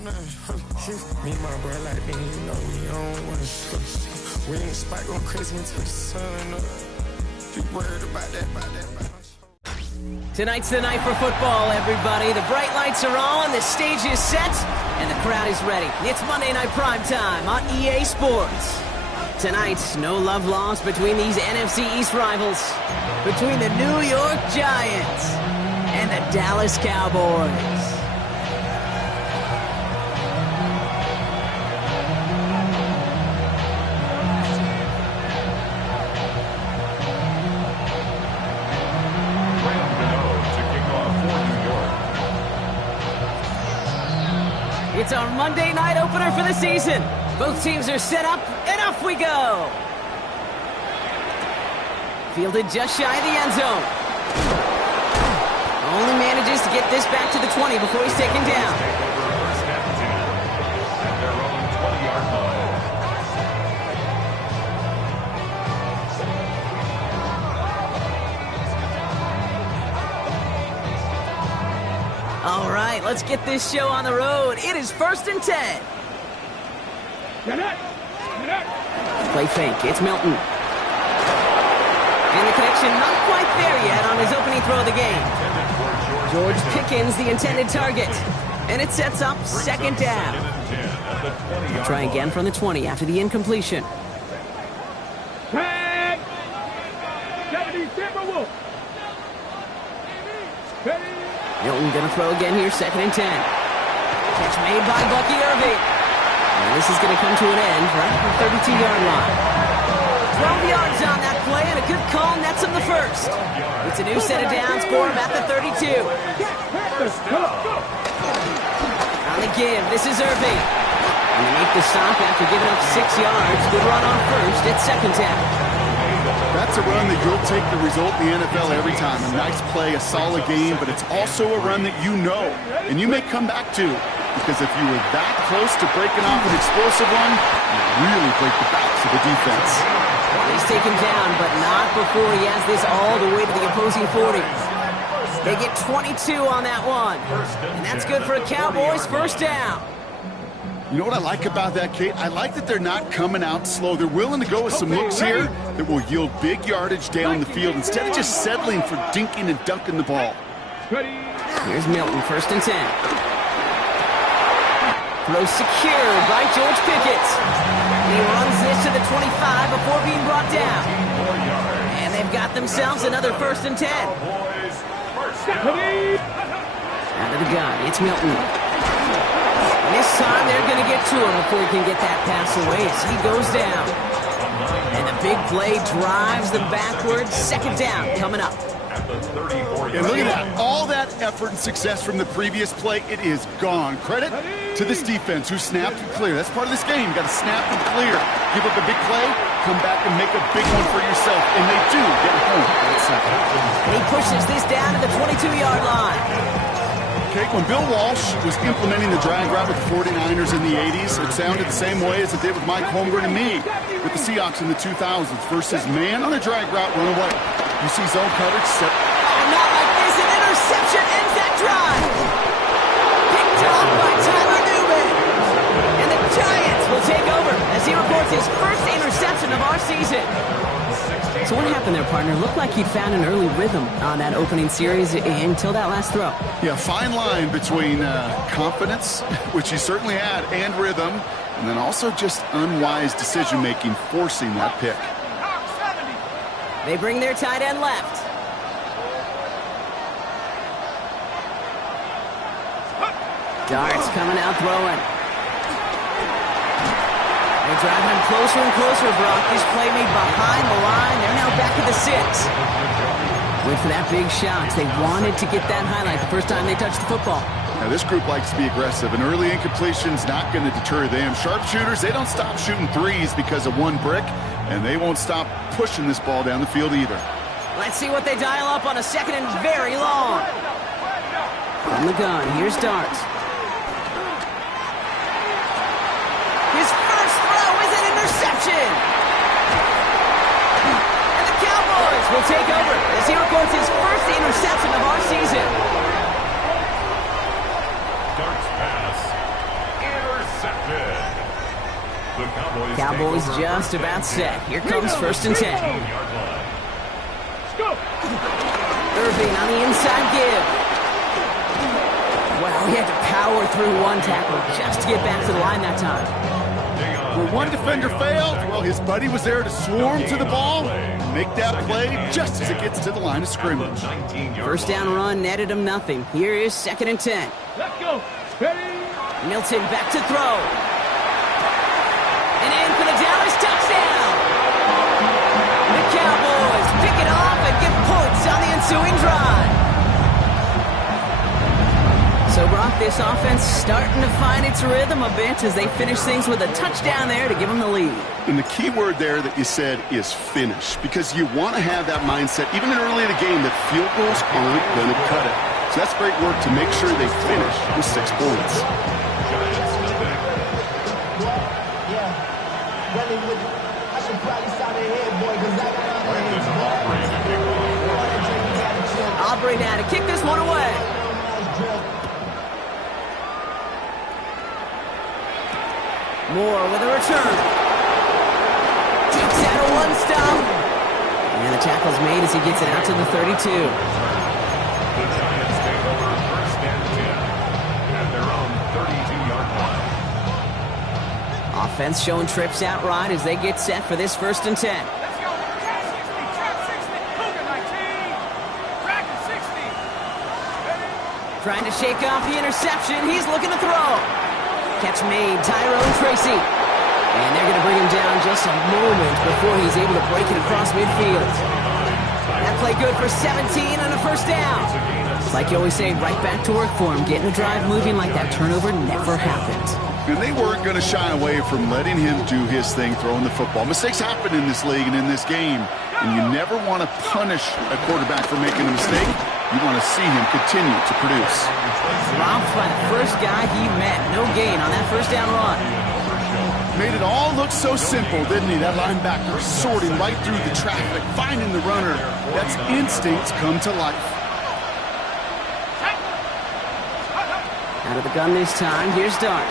Me and my bro like me, you know we don't want to. We ain't spike going crazy until the sun up. You worried about that. Tonight's the night for football, everybody. The bright lights are on, the stage is set, and the crowd is ready. It's Monday Night Primetime on EA Sports. Tonight, no love lost between these NFC East rivals, between the New York Giants and the Dallas Cowboys. It's our Monday night opener for the season. Both teams are set up, and off we go. Fielded just shy of the end zone. Only manages to get this back to the 20 before he's taken down. All right, let's get this show on the road. It is 1st and 10. Play fake. It's Milton. And the connection not quite there yet on his opening throw of the game. George Pickens, the intended target. And it sets up 2nd down. We'll try again from the 20 after the incompletion. Milton going to throw again here, 2nd and 10. Catch made by Bucky Irving. And this is going to come to an end right at the 32-yard line. 12 yards on that play, and a good call nets him the first. It's a new set of downs for him at the 32. On the give, this is Irving. And they make the stop after giving up 6 yards. Good run on first. It's 2nd down. That's a run that you'll take the result in the NFL every time. A nice play, a solid game, but it's also a run that you know, and you may come back to. Because if you were that close to breaking off an explosive run, you really break the backs of the defense. He's taken down, but not before he has this all the way to the opposing 40. They get 22 on that one. And that's good for a Cowboys 1st down. You know what I like about that, Kate? I like that they're not coming out slow. They're willing to go with some looks here that will yield big yardage down the field instead of just settling for dinking and dunking the ball. Here's Milton, 1st and 10. Throw secured by George Pickens. He runs this to the 25 before being brought down. And they've got themselves another 1st and 10. Out of the gun, it's Milton. And this time they're going to get to him before he can get that pass away as he goes down. And the big play drives them backwards. 2nd down coming up. And look at that. All that effort and success from the previous play, it is gone. Credit to this defense who snapped and clear. That's part of this game. You got to snap and clear. Give up a big play, come back and make a big one for yourself. And they do get home. And he pushes this down to the 22-yard line. Okay, when Bill Walsh was implementing the drag route with the 49ers in the 80s, it sounded the same way as it did with Mike Holmgren and me with the Seahawks in the 2000s versus man on the drag route, run away. You see zone coverage set. Oh, not like this. An interception ends that drive. Picked off by Tyler Newman. And the Giants will take over as he reports his first interception of our season. So what happened there, partner? Looked like he'd found an early rhythm on that opening series until that last throw. Yeah, fine line between confidence, which he certainly had, and rhythm, and then also just unwise decision-making forcing that pick. They bring their tight end left. Darts coming out throwing. They're driving him closer and closer, Brock. This play made behind the line. They're now back at the 6. Went for that big shot. They wanted to get that highlight the first time they touched the football. Now, this group likes to be aggressive, and early incompletion's not going to deter them. Sharpshooters, they don't stop shooting threes because of one brick, and they won't stop pushing this ball down the field either. Let's see what they dial up on a 2nd and very long. From the gun, here's Dart. Interception! And the Cowboys will take over as he records his first interception of our season. Dart's pass Cowboys just about set. Here comes 1st and 10. Irving on the inside give. Well, he had to power through one tackle just to get back to the line that time. Where one defender failed, well, his buddy was there to swarm to the ball and make that play just as it gets to the line of scrimmage. 1st down run netted him nothing. Here is 2nd and 10. Let's go. Milton back to throw. And in for the Dallas touchdown. The Cowboys pick it off and get points on the ensuing drive. So, Brock, this offense starting to find its rhythm a bit as they finish things with a touchdown there to give them the lead. And the key word there that you said is finish, because you want to have that mindset, even early in the game, that field goals aren't going to cut it. So that's great work to make sure they finish with 6 points. Aubrey now to kick this one away. Moore with a return. Takes out a one-stop. And the tackle's made as he gets it out to the 32. The Giants take over 1st and 10 at their own 32-yard line. Offense showing trips out right as they get set for this 1st and 10. Let's go. Trap 60. Trap 60. Cougar 19. Racket 60. Trying to shake off the interception. He's looking to throw. Catch made, Tyrone Tracy. And they're going to bring him down just a moment before he's able to break it across midfield. That play good for 17 and a 1st down. Like you always say, right back to work for him. Getting the drive moving like that turnover never happened. And they weren't going to shy away from letting him do his thing, throwing the football. Mistakes happen in this league and in this game, and you never want to punish a quarterback for making a mistake. You want to see him continue to produce. Dropped by the first guy he met. No gain on that 1st down run. Made it all look so simple, didn't he? That linebacker sorting right through the traffic, finding the runner. That's instincts come to life. Out of the gun this time. Here's Dart.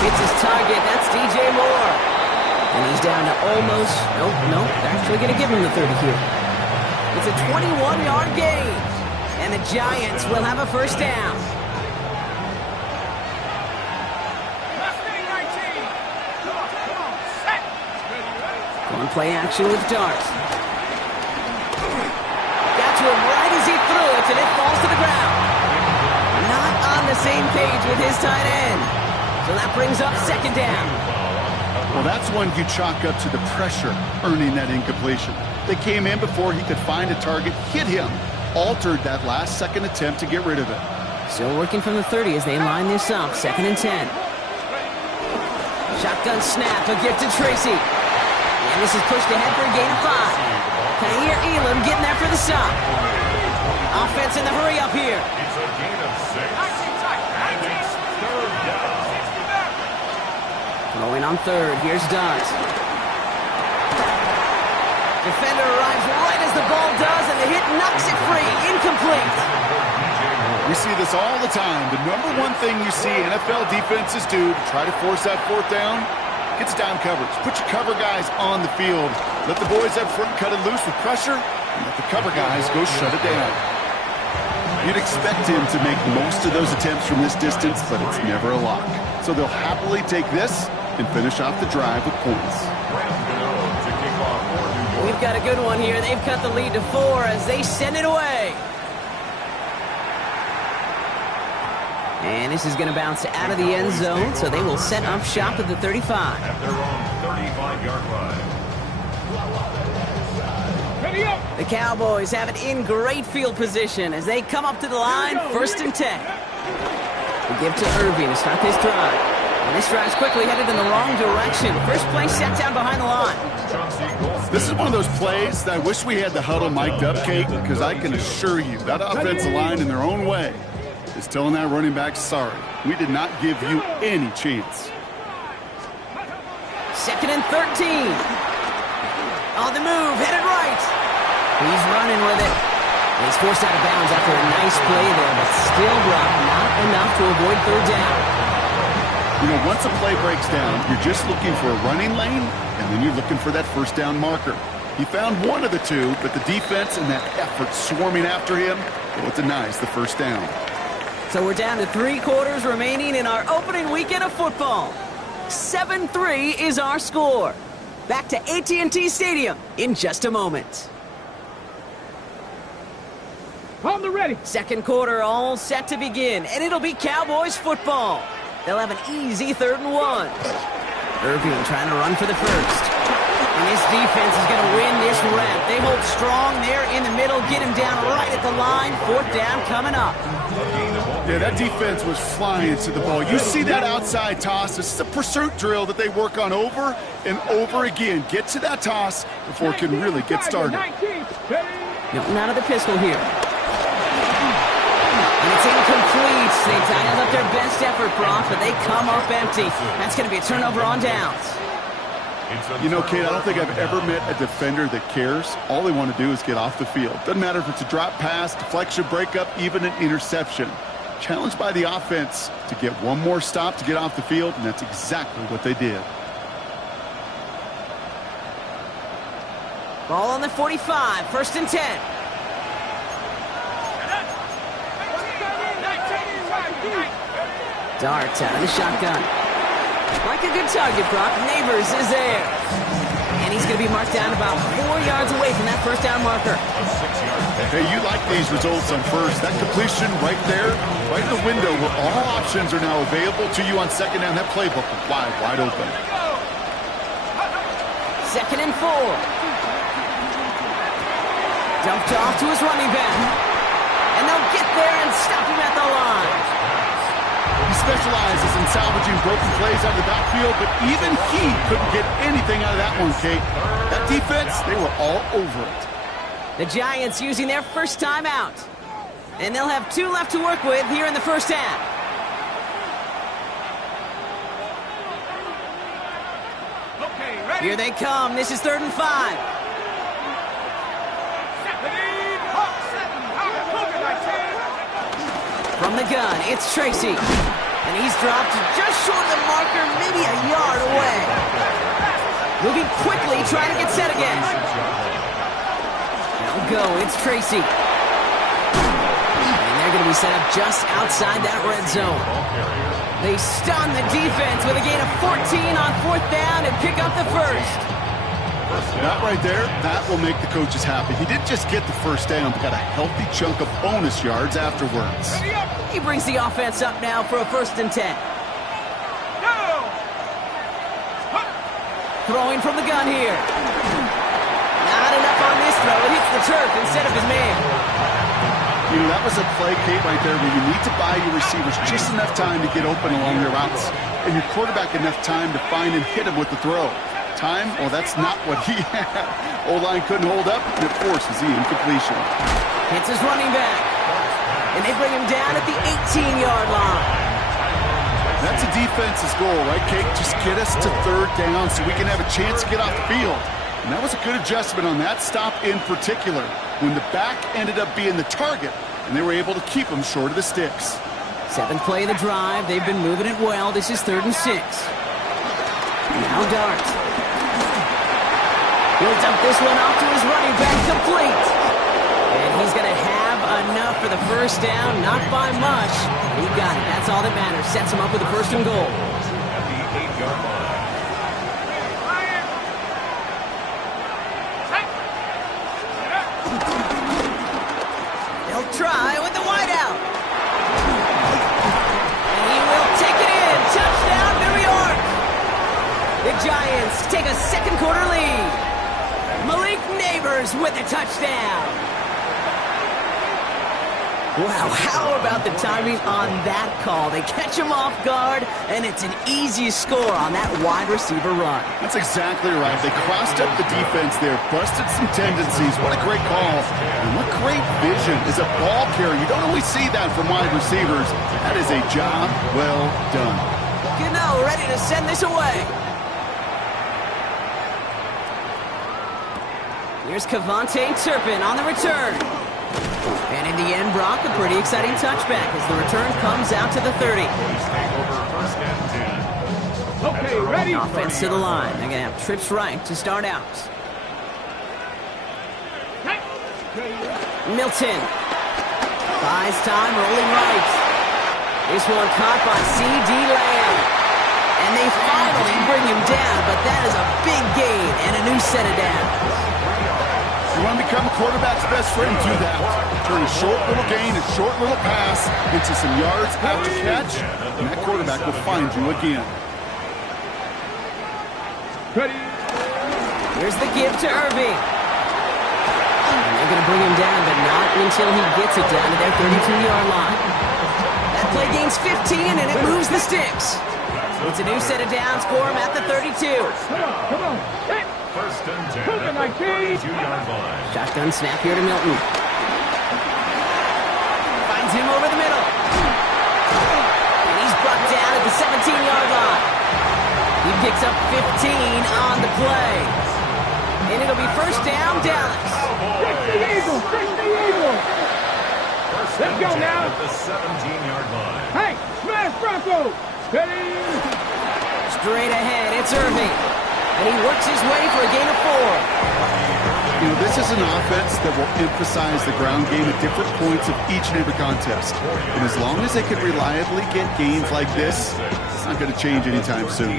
Hits his target. That's DJ Moore. And he's down to almost, nope, they're actually going to give him the 30 here. It's a 21-yard gain. And the Giants will have a 1st down. Going play action with Dart. Got to him right as he threw it, and it falls to the ground. Not on the same page with his tight end. So that brings up 2nd down. Well, that's one you chalk up to the pressure earning that incompletion. They came in before he could find a target, hit him, altered that last-second attempt to get rid of it. Still working from the 30 as they line this up, 2nd and 10. Shotgun snap, a gift to Tracy. And this is pushed ahead for a gain of 5. Kair Elam getting there for the stop. Offense in the hurry up here. It's a gain of 6. And it's 3rd down. Throwing on 3rd. Here's Dart. Defender arrives right as the ball does, and the hit knocks it free. Incomplete. We see this all the time. The number one thing you see NFL defenses do to try to force that 4th down, gets down coverage. Put your cover guys on the field. Let the boys up front cut it loose with pressure, and let the cover guys go shut it down. You'd expect him to make most of those attempts from this distance, but it's never a lock. So they'll happily take this and finish off the drive with points. We've got a good one here. They've cut the lead to 4 as they send it away. And this is going to bounce out of the end zone, so they will set up shop at the 35. At their own 35-yard line. The Cowboys have it in great field position as they come up to the line, 1st and 10. We give to Irving to start this drive. And this drive's quickly headed in the wrong direction. First play set down behind the line. This is one of those plays that I wish we had the huddle mic'd up, Kate, because I can assure you that offensive line in their own way is telling that running back, sorry, we did not give you any chance. 2nd and 13. On the move, headed right. He's running with it. He's forced out of bounds after a nice play there, but still, Brock, not enough to avoid 3rd down. You know, once a play breaks down, you're just looking for a running lane, and then you're looking for that first down marker. He found one of the two, but the defense and that effort swarming after him, well, it denies the first down. So we're down to 3 quarters remaining in our opening weekend of football. 7-3 is our score. Back to AT&T Stadium in just a moment. On the ready. Second quarter all set to begin, and it'll be Cowboys football. They'll have an easy 3rd and 1. Irving trying to run for the first. And this defense is going to win this rep. They hold strong there in the middle, get him down right at the line. 4th down coming up. Yeah, that defense was flying to the ball. You see that outside toss. This is a pursuit drill that they work on over and over again. Get to that toss before it can really get started. Milton out of the pistol here. And it's incomplete. They dialed up their best effort, Brock, but they come up empty. That's going to be a turnover on downs. You know, Kate, I don't think I've ever met a defender that cares. All they want to do is get off the field. Doesn't matter if it's a drop pass, deflection, breakup, even an interception. Challenged by the offense to get one more stop to get off the field, and that's exactly what they did. Ball on the 45, 1st and 10. Dart out of the shotgun. Like a good target, Brock. Neighbors is there. And he's going to be marked down about 4 yards away from that first down marker. Hey, you like these results on first. That completion right there, right in the window where all options are now available to you on second down. That playbook is wide open. 2nd and 4. Dumped off to his running back. And they'll get there and stop him at the line. He specializes in salvaging broken plays out of the backfield, but even he couldn't get anything out of that one, Kate. That defense, they were all over it. The Giants using their first time out. And they'll have 2 left to work with here in the first half. Okay, ready. Here they come. This is 3rd and 5. From the gun, it's Tracy. And he's dropped just short of the marker, maybe a yard away. Moving quickly, trying to get set again. Now go, it's Tracy. And they're going to be set up just outside that red zone. They stun the defense with a gain of 14 on 4th down and pick up the first. That right there, that will make the coaches happy. He didn't just get the first down, but got a healthy chunk of bonus yards afterwards. He brings the offense up now for a 1st and 10. Throwing from the gun here. Not enough on this throw. It hits the turf instead of his man. You know, that was a play, Kate, right there where you need to buy your receivers just enough time to get open along your routes, and your quarterback enough time to find and hit him with the throw. Time? Well, that's not what he had. O-line couldn't hold up, and it forces the incompletion. Hits his running back. And they bring him down at the 18-yard line. That's a defense's goal, right, Kate? Just get us to 3rd down so we can have a chance to get off the field. And that was a good adjustment on that stop in particular, when the back ended up being the target, and they were able to keep him short of the sticks. 7th play of the drive. They've been moving it well. This is 3rd and 6. Now Dart. He'll dump this one off to his running back, complete. And he's going to have enough for the first down, not by much. He got it. That's all that matters. Sets him up with a 1st and goal. At the 8-yard line. They'll try with the wideout. And he will take it in. Touchdown, New York. The Giants take a 2nd quarter lead. Malik Neighbors with a touchdown. Wow, how about the timing on that call? They catch him off guard, and it's an easy score on that wide receiver run. That's exactly right. They crossed up the defense there, busted some tendencies. What a great call. And what great vision as a ball carrier. You don't always see that from wide receivers. That is a job well done. Gano ready to send this away. Here's Kevontae Turpin on the return. And in the end, Brock, a pretty exciting touchback as the return comes out to the 30. Take over 1st and 10. Okay, ready? Offense to the line. They're going to have trips right to start out. Milton. Buys time, rolling right. This one caught by C.D. Lamb. And they finally bring him down, but that is a big gain and a new set of downs. You want to become a quarterback's best friend, do that. Turn a short little gain, a short little pass into some yards after catch, and that quarterback will find you again. Ready? Here's the give to Irving. And they're going to bring him down, but not until he gets it down to their 32-yard line. That play gains 15, and it moves the sticks. It's a new set of downs for him at the 32. Come on. Hey. First and 10 Moving at like the these. 32-yard line. Shotgun snap here to Milton. Finds him over the middle. And he's brought down at the 17-yard line. He picks up 15 on the play. And it'll be first down, Dallas. Fix the Eagle. Fix the Eagle. First Let's and go 10 now. at the 17-yard line. Hey, smash Bronco. Ready? Straight ahead, it's Irving. And he works his way for a gain of 4. You know, this is an offense that will emphasize the ground game at different points of each and every contest. And as long as they can reliably get gains like this, it's not going to change anytime soon.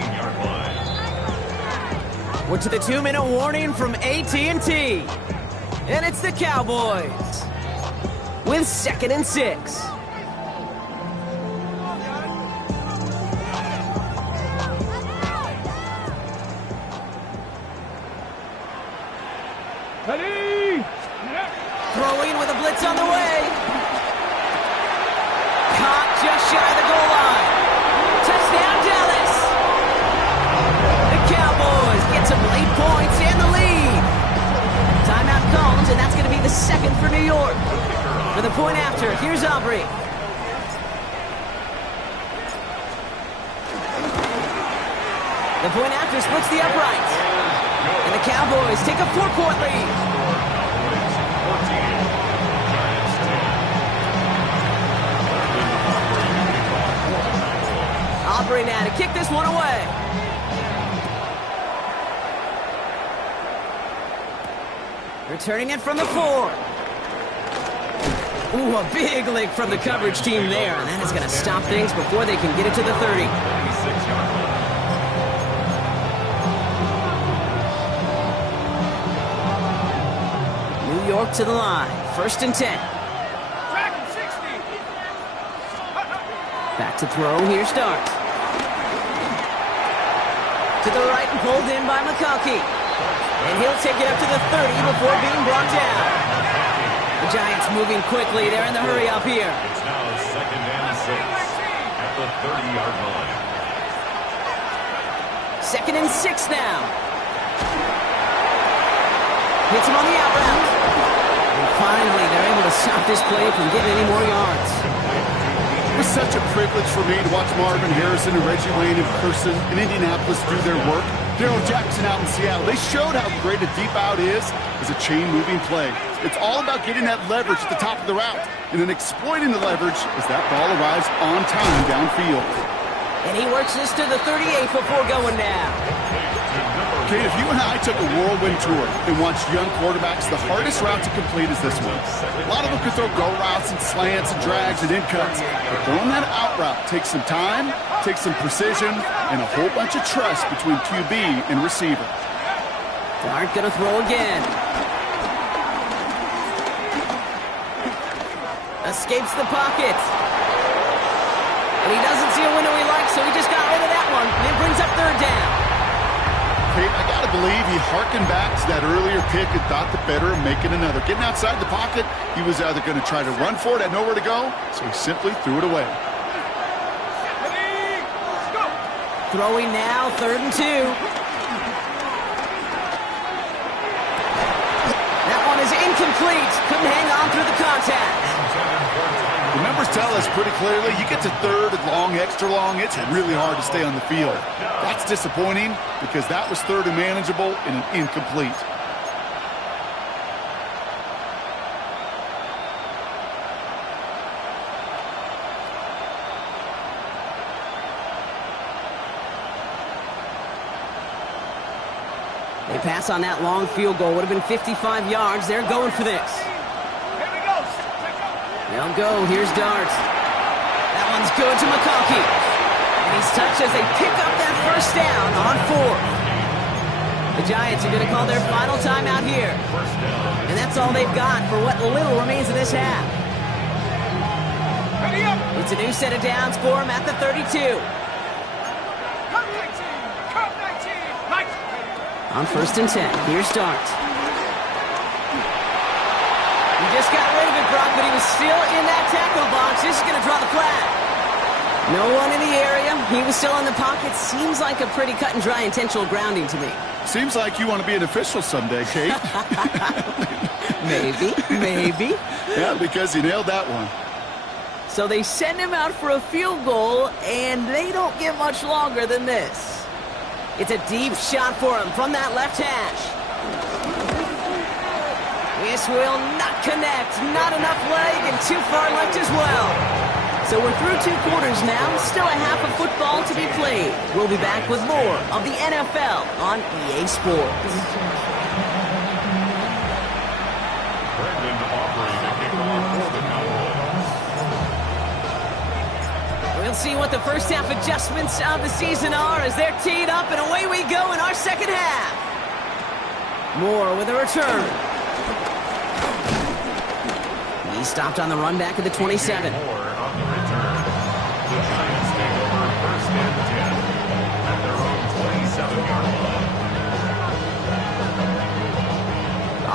We're to the 2-minute warning from AT&T. And it's the Cowboys with 2nd and 6. Ready? Throwing with a blitz on the way. Caught just shy of the goal line. Touchdown, Dallas. The Cowboys get some late points and the lead. Timeout comes, and that's going to be the second for New York. For the point after, here's Aubrey. The point after splits the uprights. And the Cowboys take a 4-point lead. Aubrey now to kick this one away. Returning it from the 4. Ooh, a big lick from the coverage team there. And that is going to stop things before they can get it to the 30. New York to the line. 1st and 10. Back to throw. Here starts. To the right and pulled in by McConkey. And he'll take it up to the 30 before being brought down. The Giants moving quickly. They're in the hurry up here. It's now 2nd and 6 at the 30-yard line. 2nd and 6 now. Hits him on the out route. And finally, they're able to stop this play from getting any more yards. It was such a privilege for me to watch Marvin Harrison and Reggie Wayne in person in Indianapolis do their work. Darrell Jackson out in Seattle. They showed how great a deep out is as a chain-moving play. It's all about getting that leverage at the top of the route and then exploiting the leverage as that ball arrives on time downfield. And he works this to the 38 before going down. Okay, if you and I took a whirlwind tour and watched young quarterbacks, the hardest route to complete is this one. A lot of them could throw go routes and slants and drags and in cuts, but throwing that out route takes some time, takes some precision, and a whole bunch of trust between QB and receiver. Dart gonna throw again. Escapes the pocket. And he doesn't see a window he likes, so he just got rid of that one. And it brings up 3rd down. Hey, I gotta believe he harkened back to that earlier pick and thought the better of making another. Getting outside the pocket, he was either going to try to run for it, had nowhere to go, so he simply threw it away. Ready? Let's go. Throwing now, 3rd and 2. That one is incomplete. Couldn't hang on through the contact. The numbers tell us pretty clearly, you get to 3rd and long, extra long, it's really hard to stay on the field. That's disappointing because that was 3rd and manageable and an incomplete. They pass on that long field goal. Would have been 55 yards. They're going for this. They'll go. Here's Darts. That one's good to McConkey. And he's touched as they pick up that first down on 4. The Giants are going to call their final timeout here. And that's all they've got for what little remains of this half. It's a new set of downs for them at the 32. On 1st and 10, here's Darts. He just got rid of it, Brock, but he was still in that tackle box. This is going to draw the flag. No one in the area. He was still in the pocket. Seems like a pretty cut and dry intentional grounding to me. Seems like you want to be an official someday, Kate. Maybe. Yeah, because you nailed that one. So they send him out for a field goal, and they don't get much longer than this. It's a deep shot for him from that left hash. This will not connect. Not enough leg and too far left as well. So we're through 2 quarters now. Still a half of football to be played. We'll be back with more of the NFL on EA Sports. Brendan offering a kickoff for the Cowboys. We'll see what the first half adjustments of the season are as they're teed up, and away we go in our second half. Moore with a return. He stopped on the run back at the 27. Moore on the return. The Giants take over 1st and 10 at their own 27-yard line.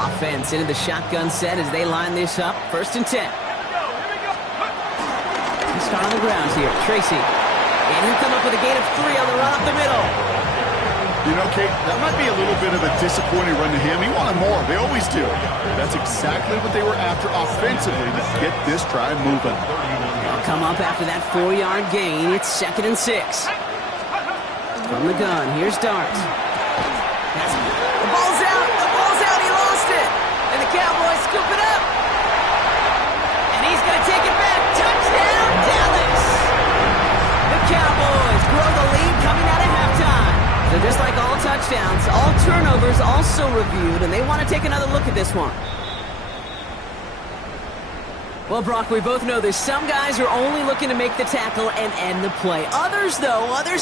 Offense into the shotgun set as they line this up. 1st and 10. Start on the ground here. Tracy. And he'll come up with a gain of 3 on the run up the middle. You know, Kate, that might be a little bit of a disappointing run to him. He wanted more. They always do. That's exactly what they were after offensively to get this drive moving. They'll come up after that 4-yard gain. It's 2nd and 6. From the gun, here's Darts. The ball's out. The ball's out. He lost it. And the Cowboys scoop it up. And he's going to take it back. Touchdown, Dallas! The Cowboys grow the lead coming out of halftime. So just like all touchdowns, all turnovers also reviewed, and they want to take another look at this one. Well, Brock, we both know this. Some guys are only looking to make the tackle and end the play. Others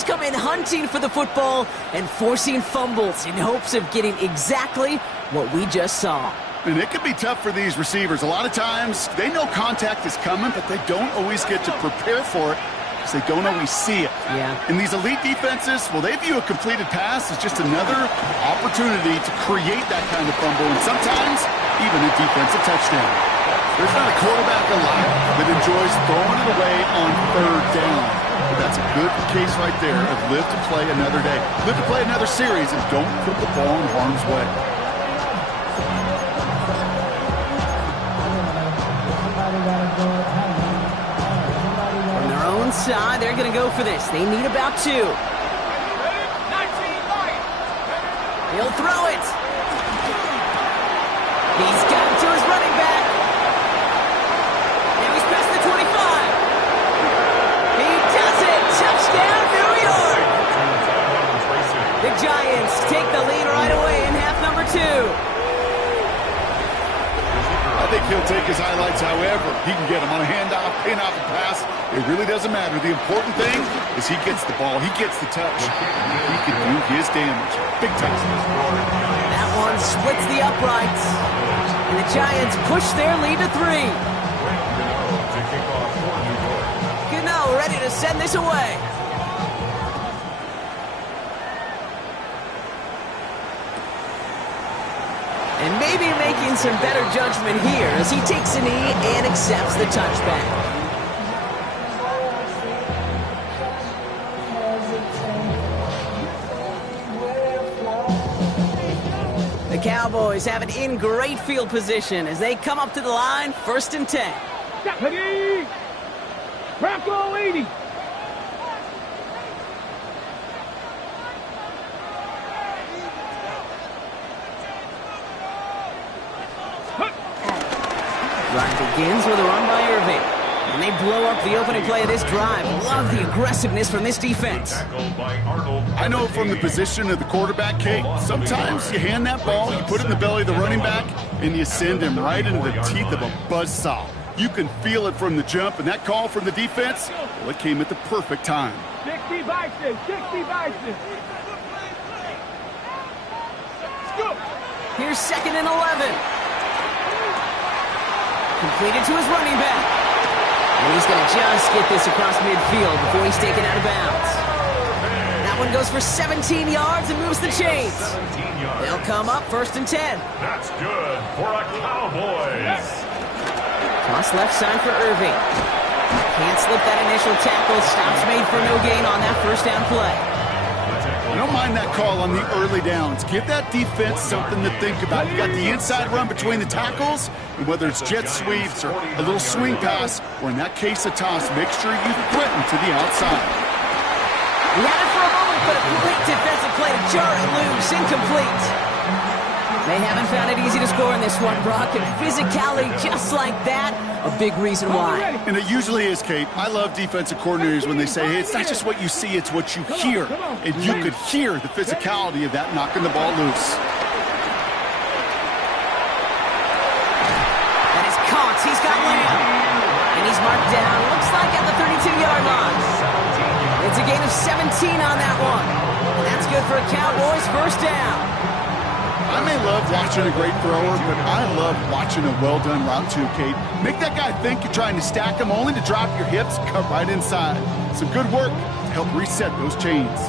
come in hunting for the football and forcing fumbles in hopes of getting exactly what we just saw. And it can be tough for these receivers. A lot of times, they know contact is coming, but they don't always get to prepare for it because they don't always see it. Yeah. And these elite defenses, well, they view a completed pass as just another opportunity to create that kind of fumble, and sometimes even a defensive touchdown. There's not a quarterback alive that enjoys throwing it away on 3rd down. But that's a good case right there of live to play another day. Live to play another series and don't put the ball in harm's way. From their own side, they're going to go for this. They need about 2. He'll throw it. He's got it to his running back. Now he's past the 25. He does it. Touchdown, New York. The Giants take the lead right away in half number 2. I think he'll take his highlights however he can get them on a handoff, pin off a pass. It really doesn't matter. The important thing is he gets the ball. He gets the touch. He can do his damage. Big time. That one splits the uprights. And the Giants push their lead to 3. Gano ready to send this away. And maybe making some better judgment here as he takes a knee and accepts the touchback. The Cowboys have it in great field position as they come up to the line, 1st and 10. Ready? Bronco 80. Drive begins with a run by Irving. And they blow up the opening play of this drive. Love the aggressiveness from this defense. I know from the position of the quarterback, Kate, sometimes you hand that ball, you put it in the belly of the running back, and you send him right into the teeth of a buzzsaw. You can feel it from the jump, and that call from the defense, well, it came at the perfect time. 60 Bison, 60 Bison. Here's 2nd and 11. Completed to his running back. And he's going to just get this across midfield before he's taken out of bounds. That one goes for 17 yards and moves the chains. They'll come up 1st and 10. That's good for a Cowboys. Toss left side for Irving. Can't slip that initial tackle. Stops made for no gain on that 1st down play. I don't mind that call on the early downs. Give that defense something to think about. You got the inside run between the tackles, and whether it's jet sweeps or a little swing pass, or in that case a toss, make sure you threaten to the outside. He had it for a moment, but a great defensive play to jar it loose. Incomplete. They haven't found it easy to score in this one, Brock, and physicality just like that, a big reason why. And it usually is, Kate. I love defensive coordinators when they say, hey, it's not just what you see, it's what you hear. And you could hear the physicality of that knocking the ball loose. That is Cox. He's got Lamb. And he's marked down, looks like at the 32-yard line. It's a gain of 17 on that one. And that's good for a Cowboys 1st down. I may love watching a great thrower, but I love watching a well-done route too, Kate. Make that guy think you're trying to stack him, only to drop your hips, cut right inside. Some good work to help reset those chains.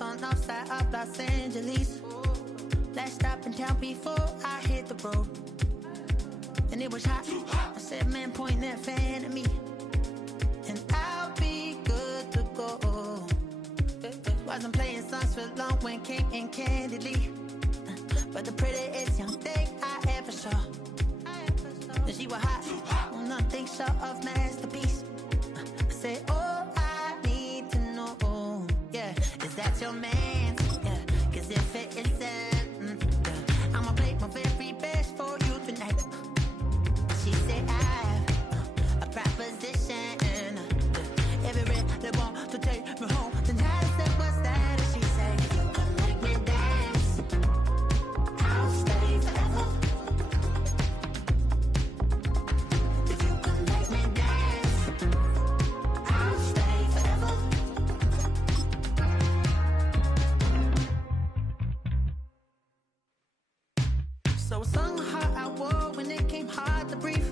On north side of Los Angeles. Last stop in town before I hit the road. And it was hot. I said, man, point that fan at me. And I'll be good to go. Wasn't playing songs for long when came in candidly. But the prettiest young thing I ever saw. And she was hot. Nothing short of masterpiece. I said, oh, I need to know. Yeah, is that your man? Yeah, cause if it isn't, I'ma play my very best for you tonight. She said I have a proposition. Every red they want to take me home tonight. I said, what's that? And she said, if you can make me dance, I'll stay forever. If you can make me dance, I'll stay forever. So I sung how I wore when it came hard to breathe.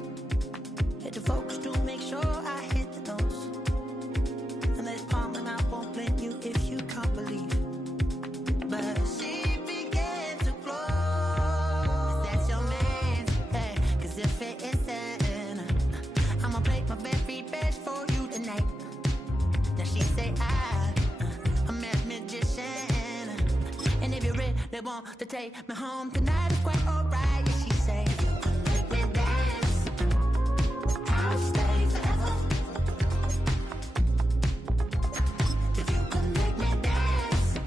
Had to focus to make sure I hit the notes. And there's palm and I won't blame you if you can't believe. But she began to flow. That's your man, hey, cause if it isn't, I'ma play my very best for you tonight. Now she say I'm a magician. And if you're ready, they want to take me home tonight. It's quite alright. Yeah, she say, if you can make me dance, I'll stay forever. If you can make me dance,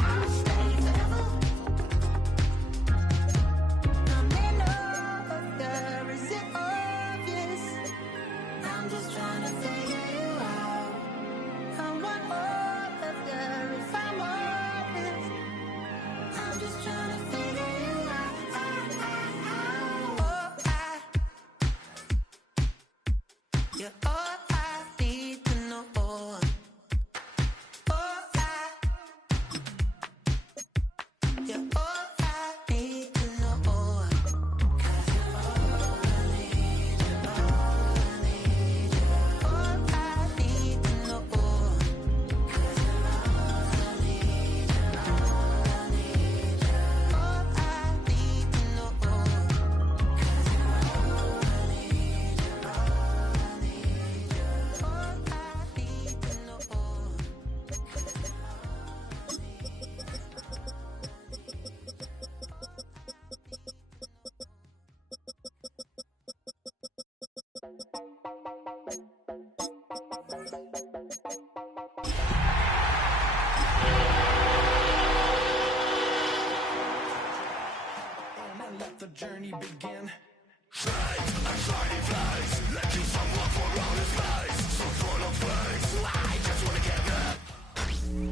I'll stay forever. I'm in love, girl, is it obvious? I'm just trying to figure you out. I want all of you if I'm honest. I'm just trying to figure you out.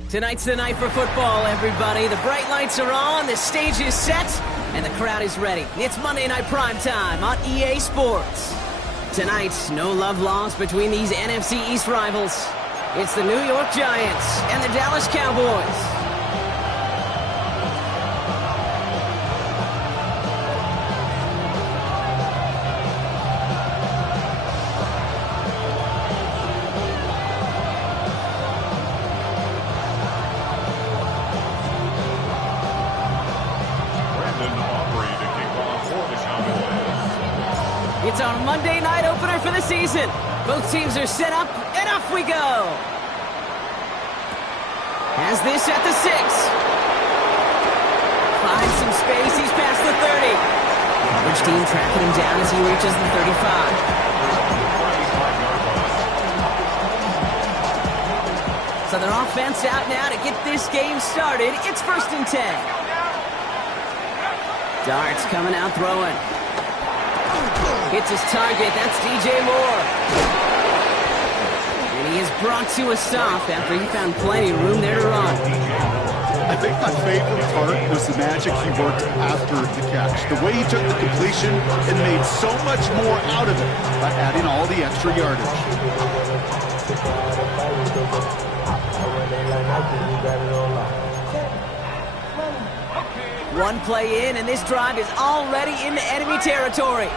Tonight's the night for football, everybody. The bright lights are on, the stage is set, and the crowd is ready. It's Monday Night Primetime on EA Sports. Tonight, no love lost between these NFC East rivals. It's the New York Giants and the Dallas Cowboys. It's our Monday night opener for the season. Both teams are set up, and off we go. Has this at the 6. Finds some space, he's past the 30. Which team tracking him down as he reaches the 35. So their offense out now to get this game started. It's 1st and 10. Darts coming out throwing. Hits his target, that's DJ Moore. And he is brought to a stop after he found plenty of room there to run. I think my favorite part was the magic he worked after the catch. The way he took the completion and made so much more out of it by adding all the extra yardage. One play in, and this drive is already into enemy territory.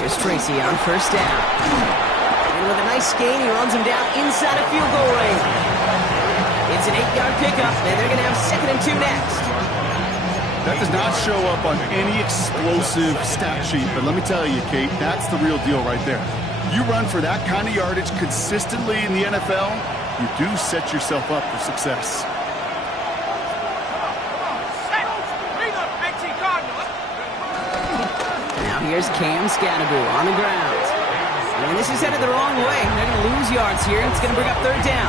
Here's Tracy on 1st down. And with a nice gain, he runs him down inside a field goal range. It's an 8-yard pickup, and they're going to have 2nd and 2 next. That does not show up on any explosive stat sheet, but let me tell you, Kate, that's the real deal right there. You run for that kind of yardage consistently in the NFL, you do set yourself up for success. Here's Cam Scadaboo on the ground. And this is headed the wrong way. They're going to lose yards here. It's going to bring up 3rd down.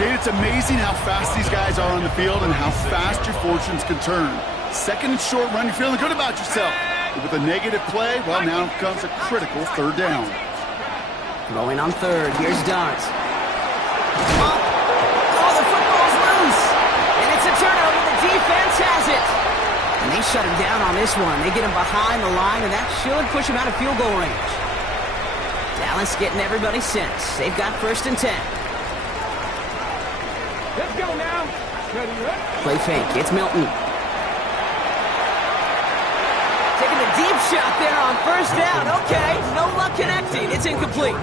Kate, it's amazing how fast these guys are on the field and how fast your fortunes can turn. 2nd and short run, you're feeling good about yourself. But with a negative play, well, now comes a critical 3rd down. Throwing on 3rd. Here's Darts. Oh, the football's loose. And it's a turnover. The defense has it. And they shut him down on this one. They get him behind the line, and that should push him out of field goal range. Dallas getting everybody set. They've got 1st and 10. Let's go now. Play fake. It's Milton. Taking a deep shot there on 1st down. Okay, no luck connecting. It's incomplete.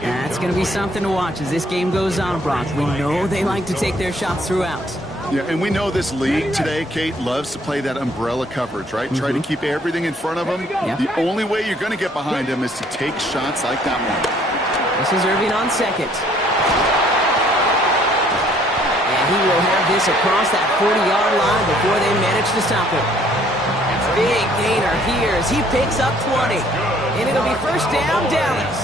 That's going to be something to watch as this game goes on, Brock. We know they like to take their shots throughout. Yeah, and we know this league today, Kate, loves to play that umbrella coverage, right? Try to keep everything in front of them. Yep. The only way you're going to get behind them is to take shots like that one. This is Irving on 2nd. And he will have this across that 40-yard line before they manage to stop him. Big gainer here as he picks up 20. And it'll be 1st down, Dallas.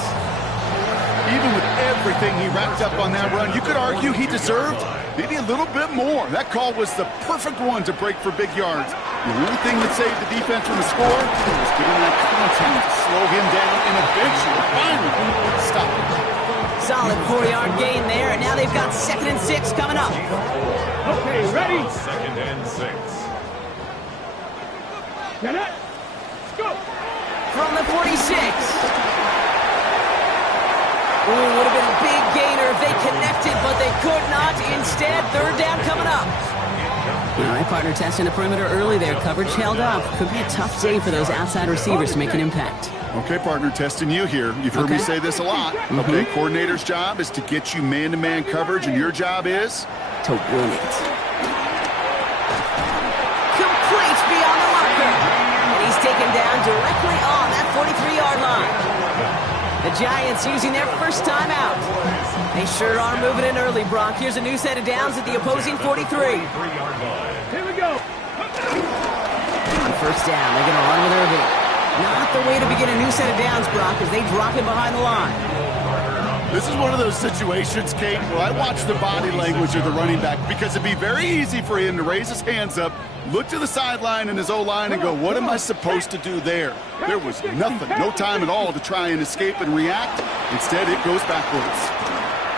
Even with everything he wrapped up on that run, you could argue he deserved maybe a little bit more. That call was the perfect one to break for big yards. The only thing that saved the defense from the score was giving that contact to slow him down and eventually, finally, stop him. Solid 4-yard gain there, and now they've got 2nd and 6 coming up. Okay, ready? 2nd and 6. Get it? Let's go. From the 46. Ooh, would have been a big gainer if they connected, but they could not. Instead, 3rd down coming up. All right, partner, testing the perimeter early there. Coverage held up. Could be a tough day for those outside receivers to make an impact. Okay, partner, testing you here. You've heard me say this a lot. Okay, coordinator's job is to get you man-to-man coverage, and your job is? To win it. Complete beyond the marker. And he's taken down directly on that 43-yard line. The Giants using their 1st time out. They sure are moving in early, Brock. Here's a new set of downs at the opposing 43. Here we go. On 1st down, they're going to run with Irving. Not the way to begin a new set of downs, Brock, as they drop him behind the line. This is one of those situations, Kate, where I watch the body language of the running back because it'd be very easy for him to raise his hands up, look to the sideline and his O-line and go, what am I supposed to do there? There was nothing, no time at all to try and escape and react. Instead, it goes backwards.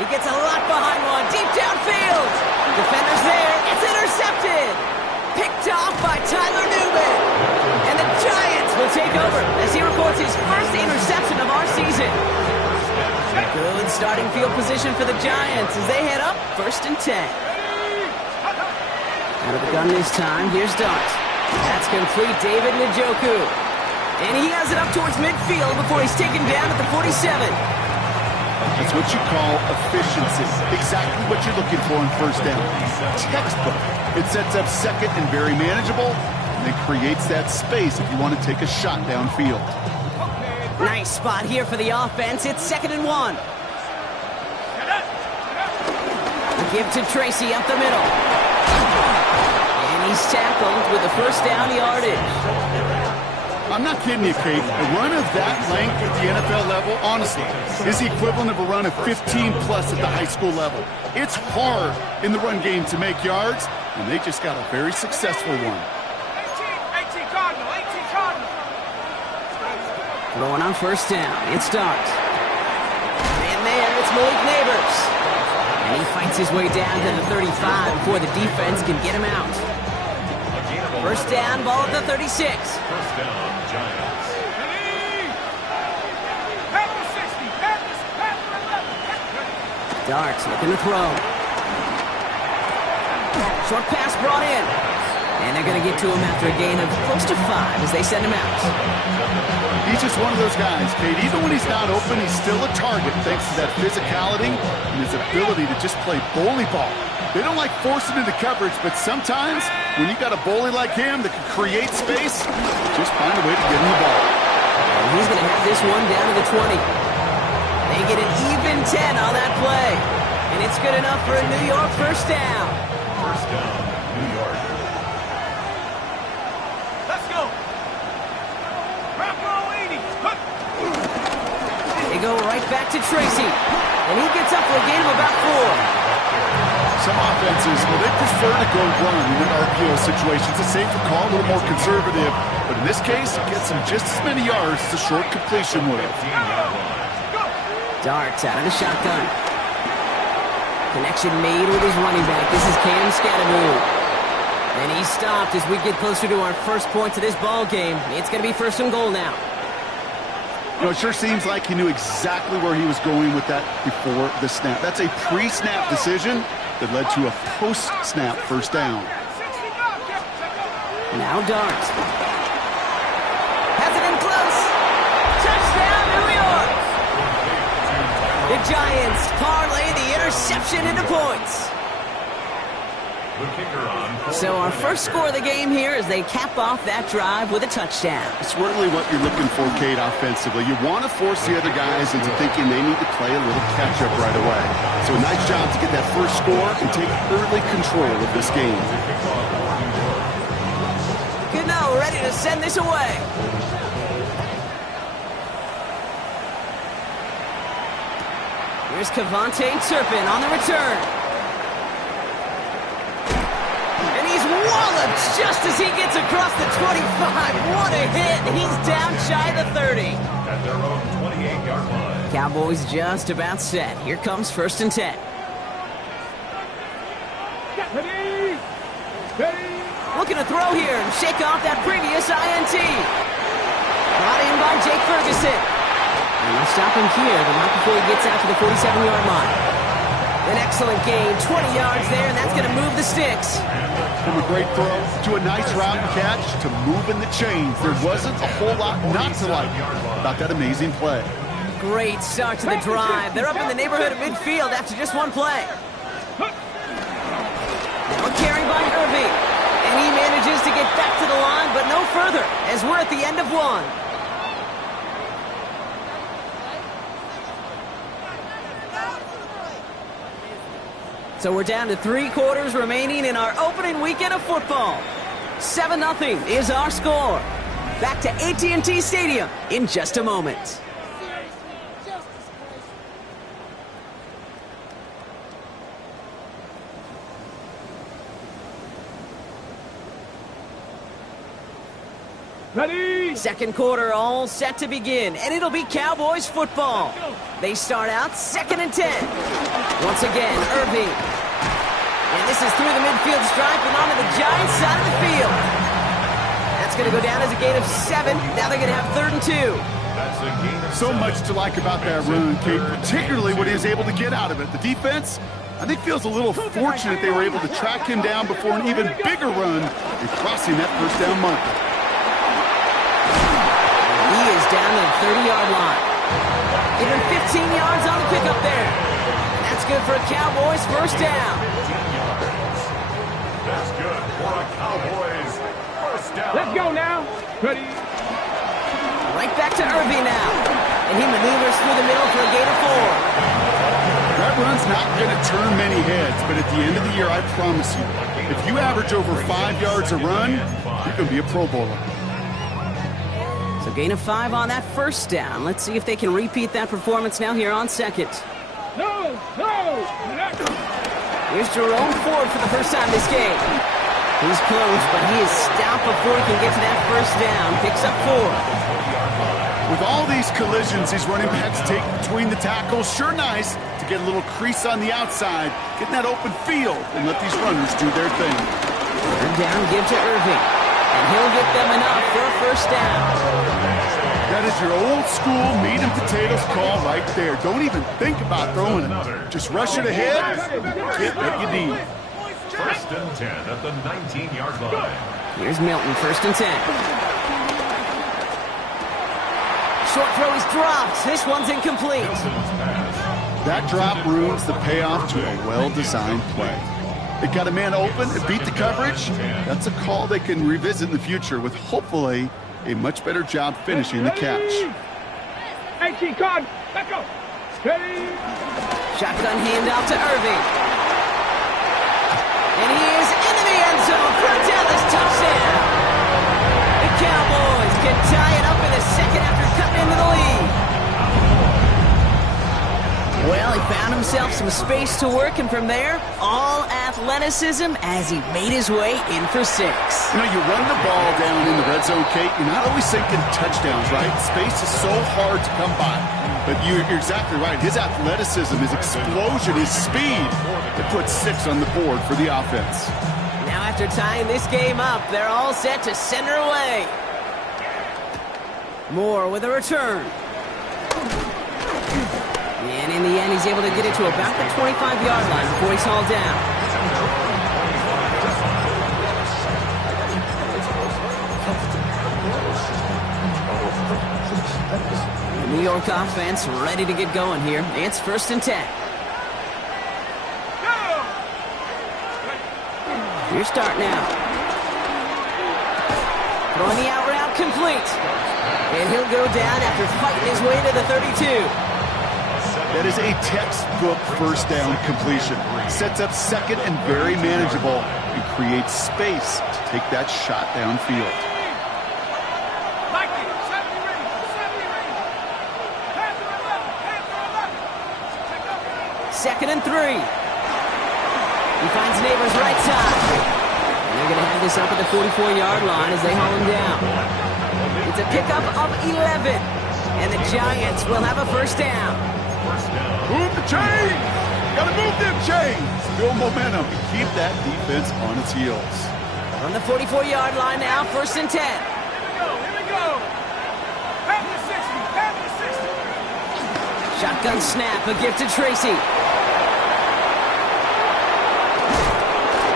He gets a lot behind one, deep downfield. Defender's there, it's intercepted. Picked off by Tyler Newman. And the Giants will take over as he records his first interception of our season. Good starting field position for the Giants as they head up 1st and 10. Out of the gun this time, here's Dart. That's complete, David Njoku. And he has it up towards midfield before he's taken down at the 47. That's what you call efficiency. Exactly what you're looking for in 1st down. Textbook. It sets up 2nd and very manageable, and it creates that space if you want to take a shot downfield. Nice spot here for the offense. It's 2nd and 1. Give to Tracy up the middle. And he's tackled with the 1st down yardage. I'm not kidding you, Kate. A run of that length at the NFL level, honestly, is the equivalent of a run of 15-plus at the high school level. It's hard in the run game to make yards, and they just got a very successful one. 18 Cardinal, 18 Cardinal. Throwing on 1st down. It's Dart. And there, it's Malik Neighbors. And he fights his way down to the 35 before the defense can get him out. 1st down, ball at the 36. 1st down, Giants. Dart looking to throw. Short pass brought in. And they're going to get to him after a gain of close to 5 as they send him out. He's just one of those guys, Kate. Even when he's not open, he's still a target thanks to that physicality and his ability to just play bully ball. They don't like forcing into coverage, but sometimes when you got a bully like him that can create space, just find a way to get him the ball. And he's going to have this one down to the 20. They get an even 10 on that play. And it's good enough for a New York 1st down. 1st down, New York. Let's go. Bravo 80. They go right back to Tracy. And he gets up for a gain of about 4. Some offenses, well, they prefer to go run in an RPO situation. It's a safer call, a little more conservative. But in this case, it gets him just as many yards as a short completion would have. Darts out of the shotgun. Connection made with his running back. This is Cam Scatamoo. And he's stopped as we get closer to our first points of this ball game. It's going to be 1st and goal now. You know, it sure seems like he knew exactly where he was going with that before the snap. That's a pre-snap decision that led to a post-snap 1st down. Now Dart. Has it in close. Touchdown, New York. The Giants parlay the interception into points. The kicker on. So our first score of the game here as they cap off that drive with a touchdown. It's really what you're looking for, Kate, offensively. You want to force the other guys into thinking they need to play a little catch-up right away. So a nice job to get that first score and take early control of this game. Gano ready to send this away. Here's Kevontae Turpin on the return. And he's walloped just as he gets across the 25. What a hit. He's down shy of the 30. At their own 28-yard line. Cowboys just about set. Here comes 1st and 10. Ready. Ready. Looking to throw here and shake off that previous INT. Brought in by Jake Ferguson. And they'll stop him here, but not before he gets out to the 47-yard line. An excellent gain, 20 yards there, and that's going to move the sticks. From a great throw to a nice route and catch to moving the chains. There wasn't a whole lot not to like about that amazing play. Great start to the drive. They're up in the neighborhood of midfield after just one play. Now carry by Irving. And he manages to get back to the line, but no further, as we're at the end of one. So we're down to 3 quarters remaining in our opening weekend of football. 7-0 is our score. Back to AT&T Stadium in just a moment. Ready. Second quarter all set to begin, and it'll be Cowboys football. They start out 2nd and 10. Once again, Irving. And this is through the midfield stripe and onto the Giants side of the field. That's going to go down as a gain of 7. Now they're going to have 3rd and 2. That's a gain of So 7. much to like about that run, Kate, particularly what he was able to get out of it. The defense, I think, feels a little fortunate they were able to track him down before an even bigger run and crossing that first down marker. He is down to the 30-yard line. Even 15 yards on the pickup there. That's good for a Cowboys first down. 15 yards. That's good for a Cowboys first down. Let's go now. Ready. Right back to Irving now. And he maneuvers through the middle for a gain of 4. That run's not going to turn many heads, but at the end of the year, I promise you, if you average over 5 yards a run, you're going to be a Pro Bowler. So gain of 5 on that first down. Let's see if they can repeat that performance now here on 2nd. No. Here's Jerome Ford for the first time this game. He's close, but he is stopped before he can get to that first down. Picks up 4. With all these collisions these running backs take between the tackles, sure nice to get a little crease on the outside, get in that open field, and let these runners do their thing. Third down, give to Irving. And he'll get them enough for a first down. That is your old school meat and potatoes call right there. Don't even think about throwing it. Just rush it ahead, get what you need. First and 10 at the 19-yard line. Here's Milton, 1st and 10. Short throw is dropped. This one's incomplete. That drop ruins the payoff to a well-designed play. It got a man open, it beat the coverage. That's a call they can revisit in the future with hopefully a much better job finishing the catch. 18 card. Let's go. Ready. Shotgun handoff to Irving. And he is into the end zone for a Dallas touchdown. The Cowboys can tie it up in the second after cutting into the lead. Well, he found himself some space to work, and from there, all athleticism as he made his way in for 6. You know, you run the ball down in the red zone, Kate, you're not always thinking touchdowns, right? Space is so hard to come by. But you're exactly right. His athleticism, his explosion, his speed, it puts 6 on the board for the offense. Now after tying this game up, they're all set to send her away. Moore with a return. And in the end, he's able to get it to about the 25-yard line before he's hauled down. The New York offense ready to get going here. It's 1st and 10. Your start now. Throwing the out route complete. And he'll go down after fighting his way to the 32. That is a textbook first down completion. Sets up 2nd and very manageable and creates space to take that shot downfield. 2nd and 3. He finds Neighbors right side. And they're going to have this up at the 44-yard line as they haul him down. It's a pickup of 11. And the Giants will have a first down. Move the chains! Gotta move them chains! Build momentum and keep that defense on its heels. On the 44-yard line now, 1st and 10. Here we go. Half the 60. Shotgun snap, a gift to Tracy.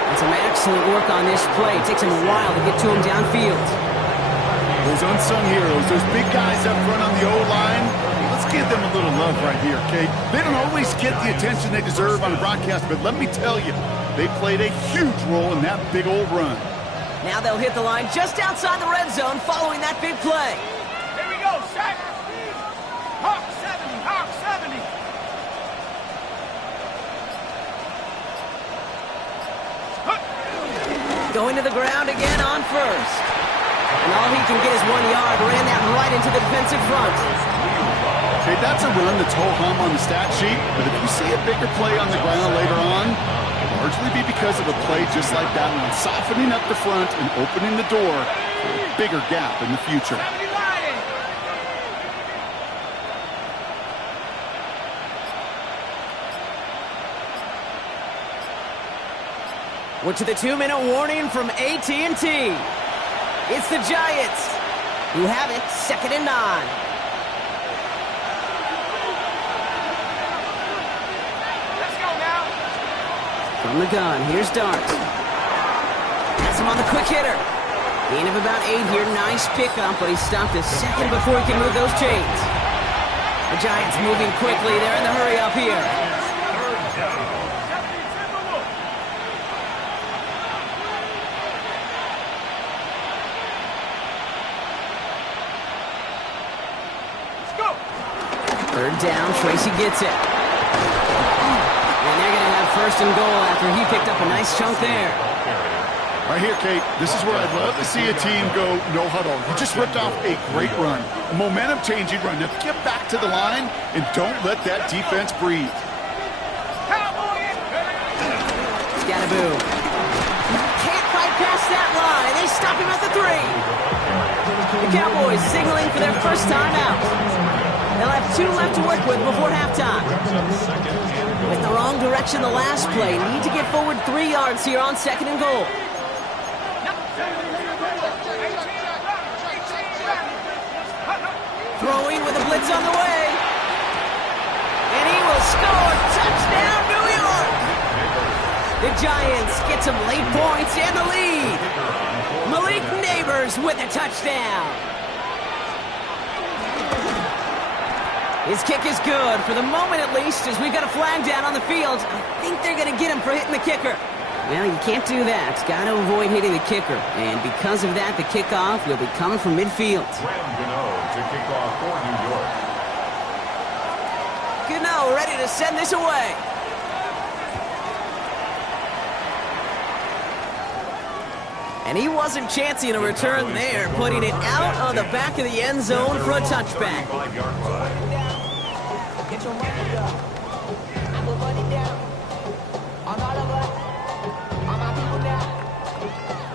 And some excellent work on this play. It takes him a while to get to him downfield. Those unsung heroes, those big guys up front on the O-line, let's give them a little love right here, Kate. They don't always get the attention they deserve on a broadcast, but let me tell you, they played a huge role in that big old run. Now they'll hit the line just outside the red zone following that big play. Here we go, Shaq. Hawk 70, Hawk 70. Going to the ground again on 1st. And all he can get is 1 yard. Ran that right into the defensive front. Okay, that's a run that's ho-hum on the stat sheet, but if you see a bigger play on the ground later on, it'll largely be because of a play just like that one, softening up the front and opening the door for a bigger gap in the future. We're to the 2-minute warning from AT&T. It's the Giants who have it, 2nd and 9. Let's go now. From the gun, here's Dart. That's him on the quick hitter. Gain of about 8 here, nice pickup, but he stopped a second before he can move those chains. The Giants moving quickly, they're in the hurry up here. Third down, Tracy gets it. And they're going to have 1st and goal after he picked up a nice chunk there. Right here, Kate, this is where I'd love to see a team go no huddle. You just ripped off a great run, a momentum-changing run. Now get back to the line and don't let that defense breathe. Scattaboo. Can't bypass that line. They stop him at the 3. The Cowboys signaling for their first time out. They'll have 2 left to work with before halftime. With the wrong direction the last play, need to get forward 3 yards here on 2nd and goal. Throwing with a blitz on the way. And he will score. Touchdown, New York! The Giants get some late points and the lead. Malik Neighbors with a touchdown. His kick is good, for the moment at least, as we've got a flag down on the field. I think they're going to get him for hitting the kicker. Well, you can't do that. Got to avoid hitting the kicker. And because of that, the kickoff will be coming from midfield. To kick off for New York. Gano ready to send this away. And he wasn't chancing a return there, putting it out on the back of the end zone for a touchback. Get your money up. I put money down. On all of us. On my people now.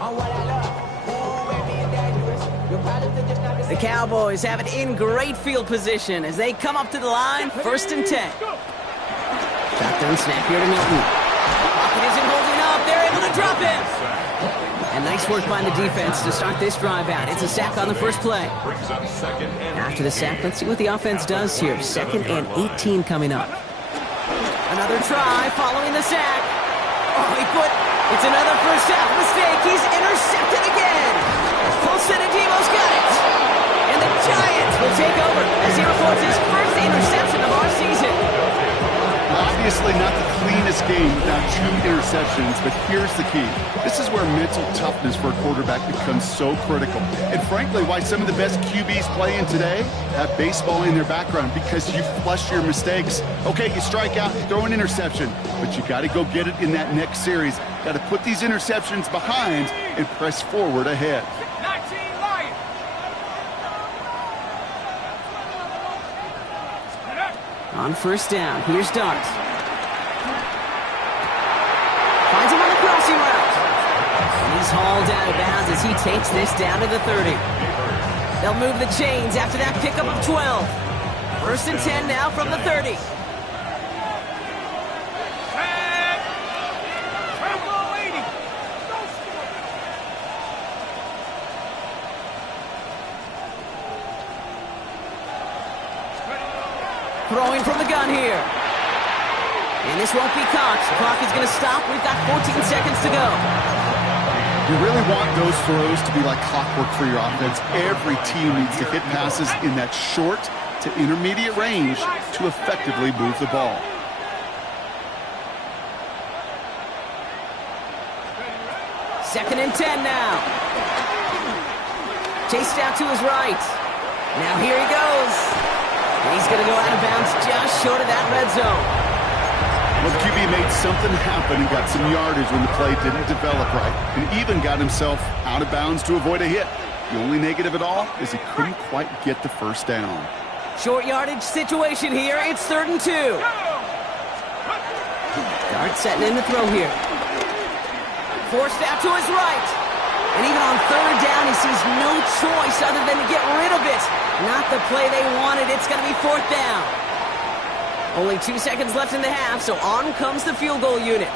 On what I love. Ooh, baby, it's dangerous. Your problems are just not the same. The Cowboys have it in great field position as they come up to the line, 1st and 10. Shotgun snap here to Milton. Pocket isn't holding up. They're able to drop it. And nice work by the defense to start this drive out. It's a sack on the first play. After the sack, let's see what the offense does here. 2nd and 18 coming up. Another try following the sack. It's another first half mistake. He's intercepted again. Paulson Adebo's got it. And the Giants will take over as he records his first interception of our season. Obviously not the cleanest game without 2 interceptions, but here's the key. This is where mental toughness for a quarterback becomes so critical. And frankly, why some of the best QBs playing today have baseball in their background, because you flush your mistakes. Okay, you strike out, you throw an interception, but you got to go get it in that next series. Got to put these interceptions behind and press forward ahead. 19 Lions. On 1st down, here's Dart. Finds him on the crossing route. And he's hauled out of bounds as he takes this down to the 30. They'll move the chains after that pickup of 12. 1st and 10 now from the 30. Throwing from the gun here. And this won't be caught. The clock is going to stop. We've got 14 seconds to go. You really want those throws to be like clockwork for your offense. Every team needs to hit passes in that short to intermediate range to effectively move the ball. Second and 10 now. Chased out to his right. Now here he goes. And he's going to go out of bounds just short of that red zone. Well, the QB made something happen and got some yardage when the play didn't develop right, and even got himself out of bounds to avoid a hit. The only negative at all is he couldn't quite get the first down. Short yardage situation here. It's 3rd and 2. Dart setting in the throw here. Forced out to his right. And even on third down, he sees no choice other than to get rid of it. Not the play they wanted. It's going to be fourth down. Only 2 seconds left in the half, so on comes the field goal unit.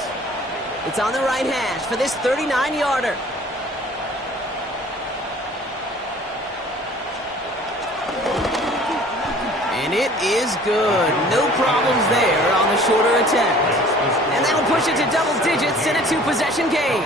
It's on the right hash for this 39-yarder. And it is good. No problems there on the shorter attempt. And that'll push it to double digits in a two-possession game.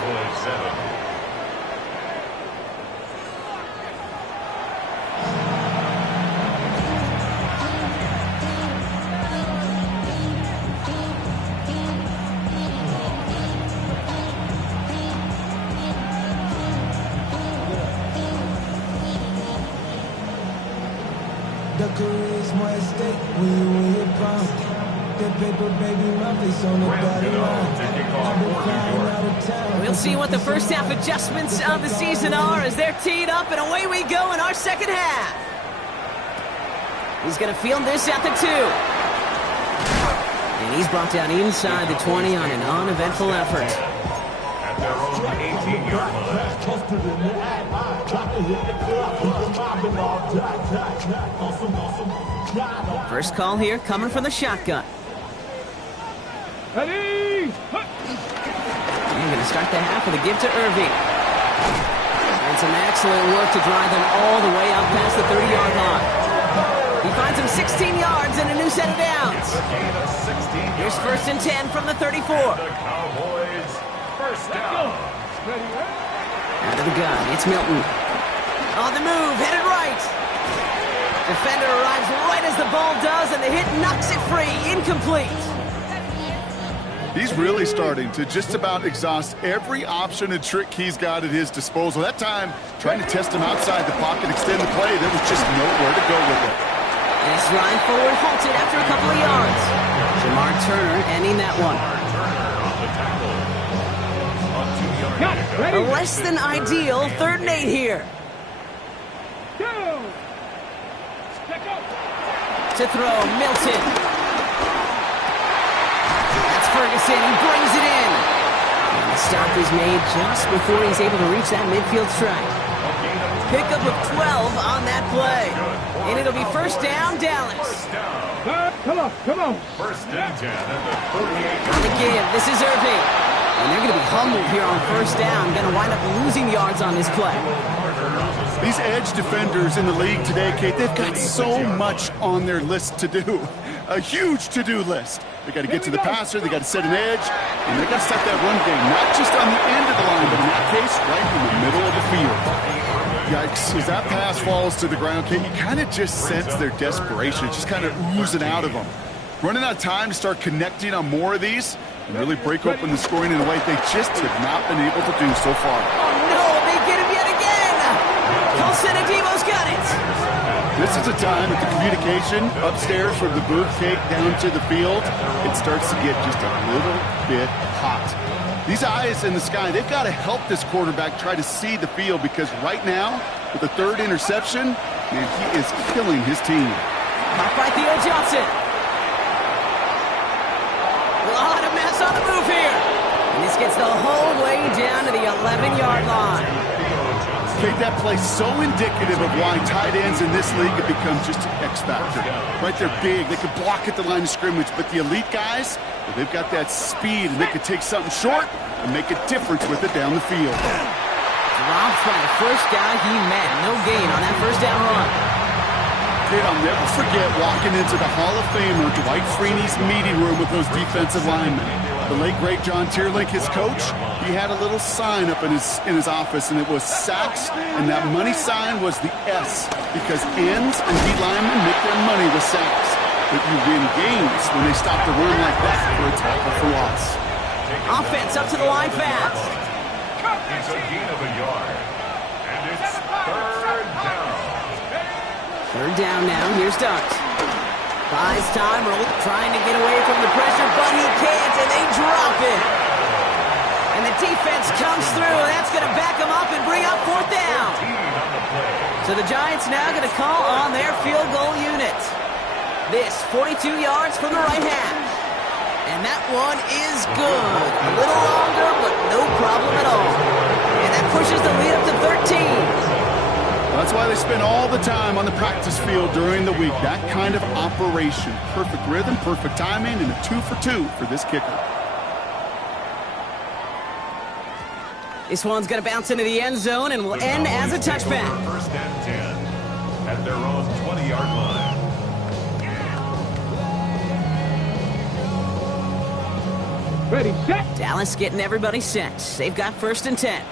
The charisma at stake when you win your pound. That paper baby, my face on the dotted line. I've been flying out of town. We'll see what the first half adjustments of the season are as they're teed up, and away we go in our second half. He's going to field this at the 2. And he's brought down inside the 20 on an uneventful effort. At their own 18-yard line. First call here coming from the shotgun. Ready? You're going to start the half with a give to Irving. And some excellent work to drive them all the way out past the 30-yard line. He finds him 16 yards and a new set of downs. Here's first and 10 from the 34. The Cowboys first down. Out of the gun, it's Milton. On the move, headed right. Defender arrives right as the ball does, and the hit knocks it free. Incomplete. He's really starting to just about exhaust every option and trick he's got at his disposal. That time, trying to test him outside the pocket, extend the play, there was just nowhere to go with it. This ride forward halted after a couple of yards. Jamar Turner ending that one. A less than ideal 3rd and 8 here. To throw, Milton. That's Ferguson. He brings it in. And the stop is made just before he's able to reach that midfield strike. Pickup of 12 on that play. And it'll be first down, Dallas. Come on. First and 10 at the 38. On the give, this is Irving. And they're going to be humbled here on first down. Going to wind up losing yards on this play. These edge defenders in the league today, Kate, they've got so much on their list to do. A huge to-do list. They got to get to the passer, they got to set an edge, and they got to stop that run game, not just on the end of the line, but in that case, right in the middle of the field. Yikes, as that pass falls to the ground, Kate, you kind of just sense their desperation. It's just kind of oozing out of them. Running out of time to start connecting on more of these and really break open the scoring in a way they just have not been able to do so far. Oh, no, they get him yet again. Colson Adebo's got it. This is a time that the communication upstairs from the booth, Kate, down to the field, it starts to get just a little bit hot. These eyes in the sky, they've got to help this quarterback try to see the field, because right now, with the 3rd interception, man, he is killing his team. Caught by Theo Johnson. A lot of mess on the move here. And this gets the whole way down to the 11-yard line. Kate, that play so indicative of why tight ends in this league have become just an X factor. Right, they're big, they can block at the line of scrimmage, but the elite guys, well, they've got that speed, and they can take something short and make a difference with it down the field. Dropped by the first guy he met. No gain on that first down run. Kate, I'll never forget walking into the Hall of Famer Dwight Freeney's meeting room with those defensive linemen. The late, great John Tierlink, his coach, he had a little sign up in his office, and it was sacks, and that money sign was the S, because ends and D linemen make their money with sacks. But you win games when they stop the run like that for a tackle for loss. Offense up to the line fast. It's a gain of a yard. And it's 3rd down. 3rd down now. Here's Dux. Buys time, trying to get away from the pressure, but he can't, and they drop it. And the defense comes through, and that's going to back them up and bring up 4th down. So the Giants now going to call on their field goal unit. This 42 yards from the right half. And that one is good. A little longer, but no problem at all. And that pushes the lead up to 13. That's why they spend all the time on the practice field during the week. That kind of operation. Perfect rhythm, perfect timing, and a 2 for 2 for this kicker. This one's going to bounce into the end zone and will end as a touchback. First and 10 at their own 20-yard line. Ready, set. Dallas getting everybody set. They've got first and 10.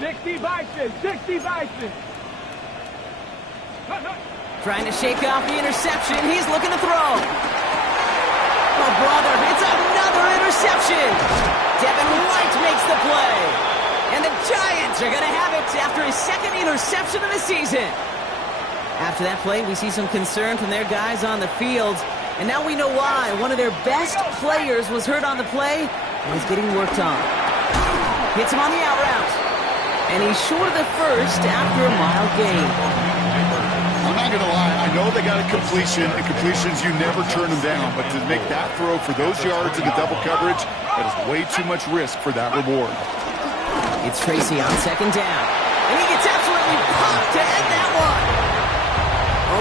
60 Bison, 60 Bison. Trying to shake off the interception. He's looking to throw. Oh, brother, it's another interception. Devin White makes the play. And the Giants are going to have it after his second interception of the season. After that play, we see some concern from their guys on the field. And now we know why. One of their best players was hurt on the play and is getting worked on. Hits him on the out route. And he's short of the first after a mild gain. I'm not going to lie. I know they got a completion, and completions, you never turn them down. But to make that throw for those yards in the double coverage, that is way too much risk for that reward. It's Tracy on second down. And he gets absolutely popped to end that one.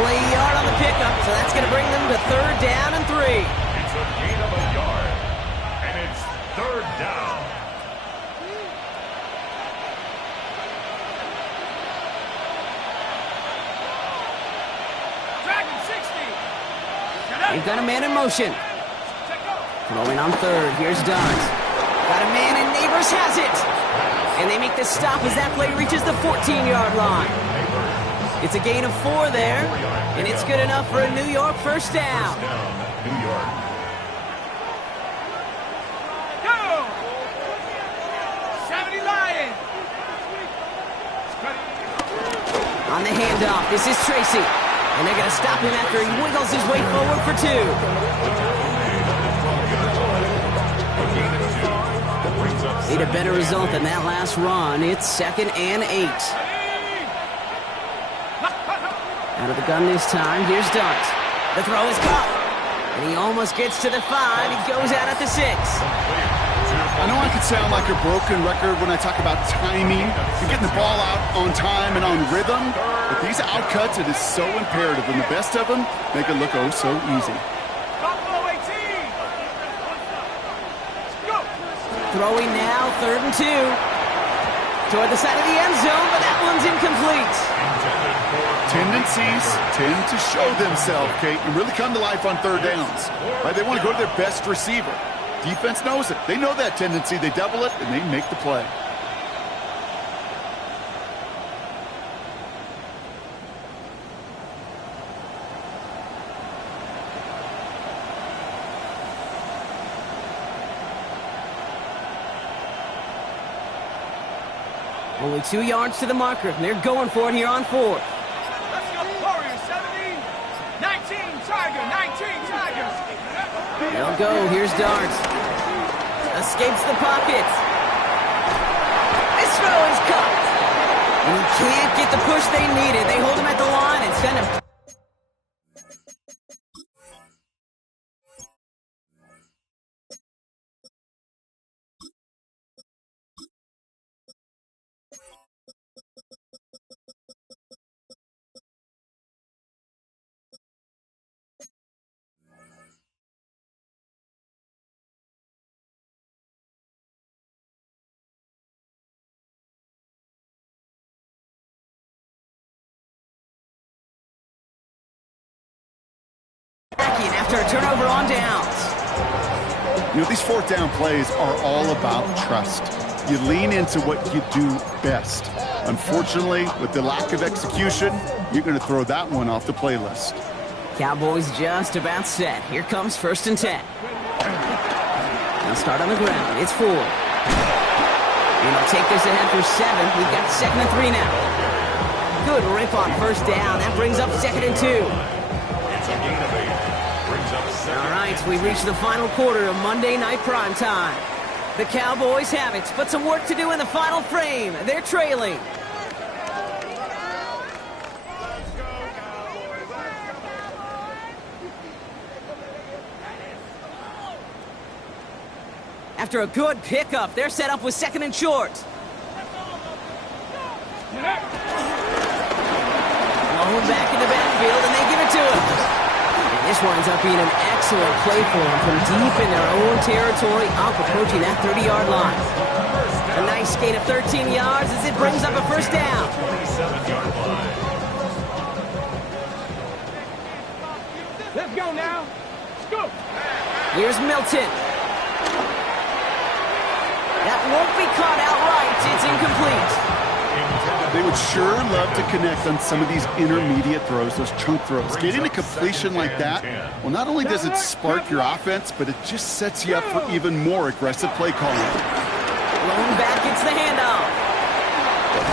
Only a yard on the pickup, so that's going to bring them to third down and 3. It's a gain of a yard, and it's third down. They've got a man in motion. Throwing on third. Here's Dunn. Got a man, and Neighbors has it. And they make the stop as that play reaches the 14-yard line. It's a gain of 4 there, and it's good enough for a New York first down. New York. Go! 70 Lions. On the handoff, this is Tracy. And they're going to stop him after he wiggles his way forward for 2. Need a better result than that last run. It's second and 8. Out of the gun this time. Here's Dunt. The throw is caught. And he almost gets to the 5. He goes out at the 6. I know I could sound like a broken record when I talk about timing and getting the ball out on time and on rhythm, but these outcuts, it is so imperative, and the best of them make it look oh so easy. Throwing now, third and 2. Toward the side of the end zone, but that one's incomplete. Tendencies tend to show themselves, Kate, and really come to life on third downs. Right? They want to go to their best receiver. Defense knows it. They know that tendency. They double it, and they make the play. Only 2 yards to the marker, and they're going for it here on 4th. Let's go, Warriors, 17, 19, Tiger, 19, Tigers. They'll go. Here's Darts. Escapes the pocket. This throw is caught. And he can't get the push they needed. They hold him at the line and send him. After a turnover on downs. You know, these fourth down plays are all about trust. You lean into what you do best. Unfortunately, with the lack of execution, you're going to throw that one off the playlist. Cowboys just about set. Here comes first and 10. They'll start on the ground. It's 4. And they'll take this ahead for 7. We've got second and 3 now. Good rip on first down. That brings up second and 2. It's a gain of 8. Brings up second. All right, we reach the final quarter of Monday Night Prime Time. The Cowboys have it, but some work to do in the final frame. They're trailing. After a good pickup, they're set up with 2nd and short. Thrown back in the backfield, and they give it to him. And this winds up being an excellent play for them from deep in their own territory, up approaching that 30-yard line. A nice gain of 13 yards as it brings up a first down. 27-yard line. Let's go now. Let's go. Here's Milton. That won't be caught outright. It's incomplete. They would sure love to connect on some of these intermediate throws, those chunk throws. Getting a completion like that, well, not only does it spark your offense, but it just sets you up for even more aggressive play calling. Blown back, it's the handoff.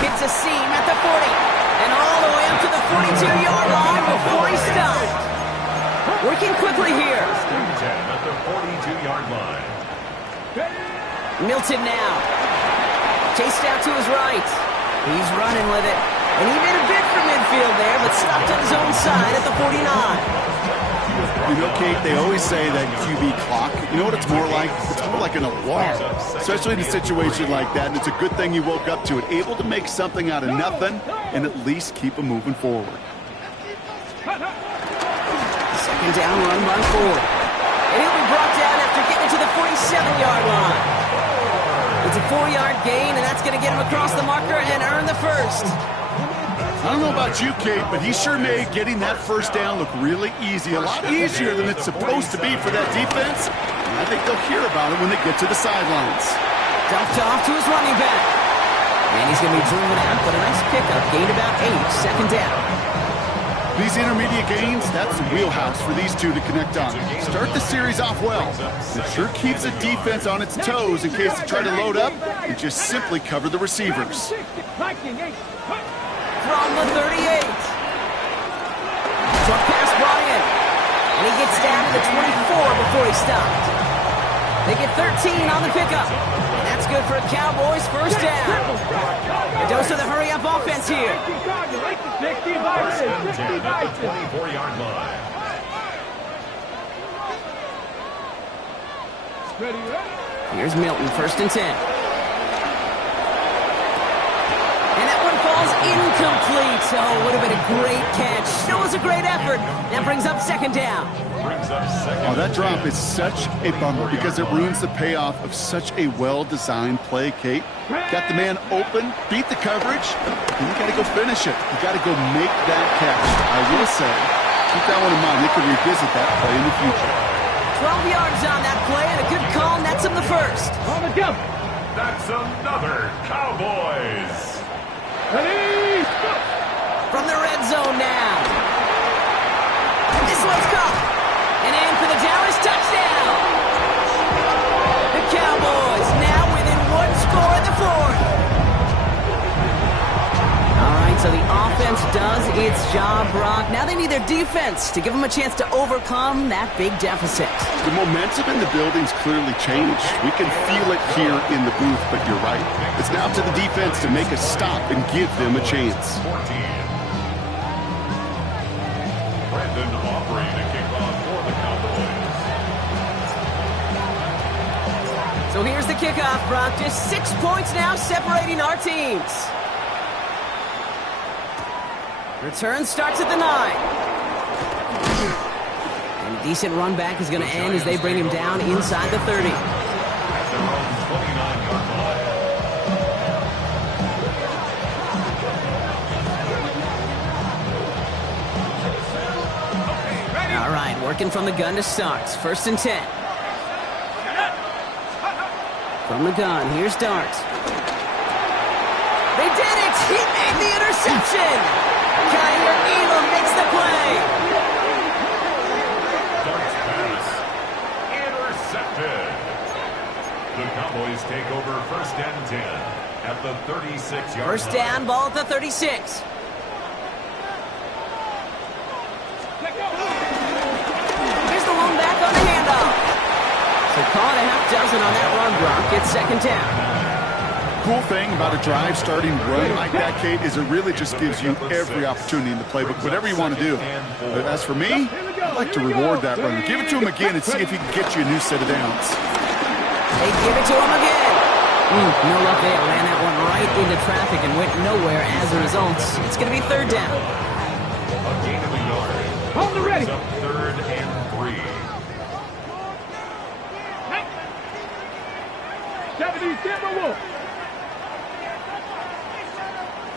Hits a seam at the 40. And all the way up to the 42-yard line before he's stopped. Working quickly here. At the 42-yard line. Milton now. Chased out to his right. He's running with it. And he made a bid for midfield there, but stopped on his own side at the 49. You know, Kate, they always say that QB clock, you know what it's more like? It's more like an alarm, especially in a situation like that. And it's a good thing you woke up to it, able to make something out of nothing and at least keep them moving forward. 2nd down, run by Ford. And he'll be brought down after getting to the 47-yard line. It's a 4-yard gain, and that's going to get him across the marker and earn the first. I don't know about you, Kate, but he sure made getting that first down look really easy, a lot easier than it's supposed to be for that defense. And I think they'll hear about it when they get to the sidelines. Dumped off to his running back. And he's going to be driven out, but a nice pickup. Gained about 8, 2nd down. These intermediate gains, that's the wheelhouse for these two to connect on. Start the series off well. It sure keeps the defense on its toes in case they try to load up and just simply cover the receivers. From the 38. Truck pass brought in. And he gets down to the 24 before he stopped. They get 13 on the pickup. And that's good for a Cowboys first down. A dose of the hurry-up offense here. First and 10 at the 24-yard line. Here's Milton, 1st and 10. And that one falls incomplete. Oh, would have been a great catch. Still was a great effort. That brings up 2nd down. Oh, that drop is such a bummer because it ruins the payoff of such a well-designed play, Kate. Got the man open, beat the coverage, and you got to go finish it. You got to go make that catch. I will say, keep that one in mind. They can revisit that play in the future. 12 yards on that play, and a good call nets him the first. On the jump. That's another Cowboys. Ready, go. From the red zone now. This one's caught. And in for the Dallas touchdown. The Cowboys now within 1 score in the 4th. All right, so the offense does its job, Brock. Now they need their defense to give them a chance to overcome that big deficit. The momentum in the building's clearly changed. We can feel it here in the booth, but you're right. It's now up to the defense to make a stop and give them a chance. 14. Brandon Aubrey to kick off for the Cowboys. So here's the kickoff, Brock. Just 6 points now separating our teams. Return starts at the 9. And a decent run back is going to end as they bring him down inside the 30. At their own 29-yard line. All right, working from the gun to start. 1st and 10. From the gun, here's Dart. They did it! He made the interception! Kyler Elam makes the play! Dart's pass intercepted. The Cowboys take over 1st and 10 at the 36-yard line. First down, ball at the 36. Here's the one back on the handoff. So call it a half dozen on that run block. It's 2nd down. Cool thing about a drive starting run like that, Kate, is it really just gives you every opportunity in the playbook, whatever you want to do. But as for me, I'd like to reward that runner. Give it to him again and see if he can get you a new set of downs. They give it to him again. No luck there. Ran that one right into traffic and went nowhere as a result. It's going to be third down. A gain of a yard. Hold the ready. Brings up 3rd and 3. 70, Timber Wolf.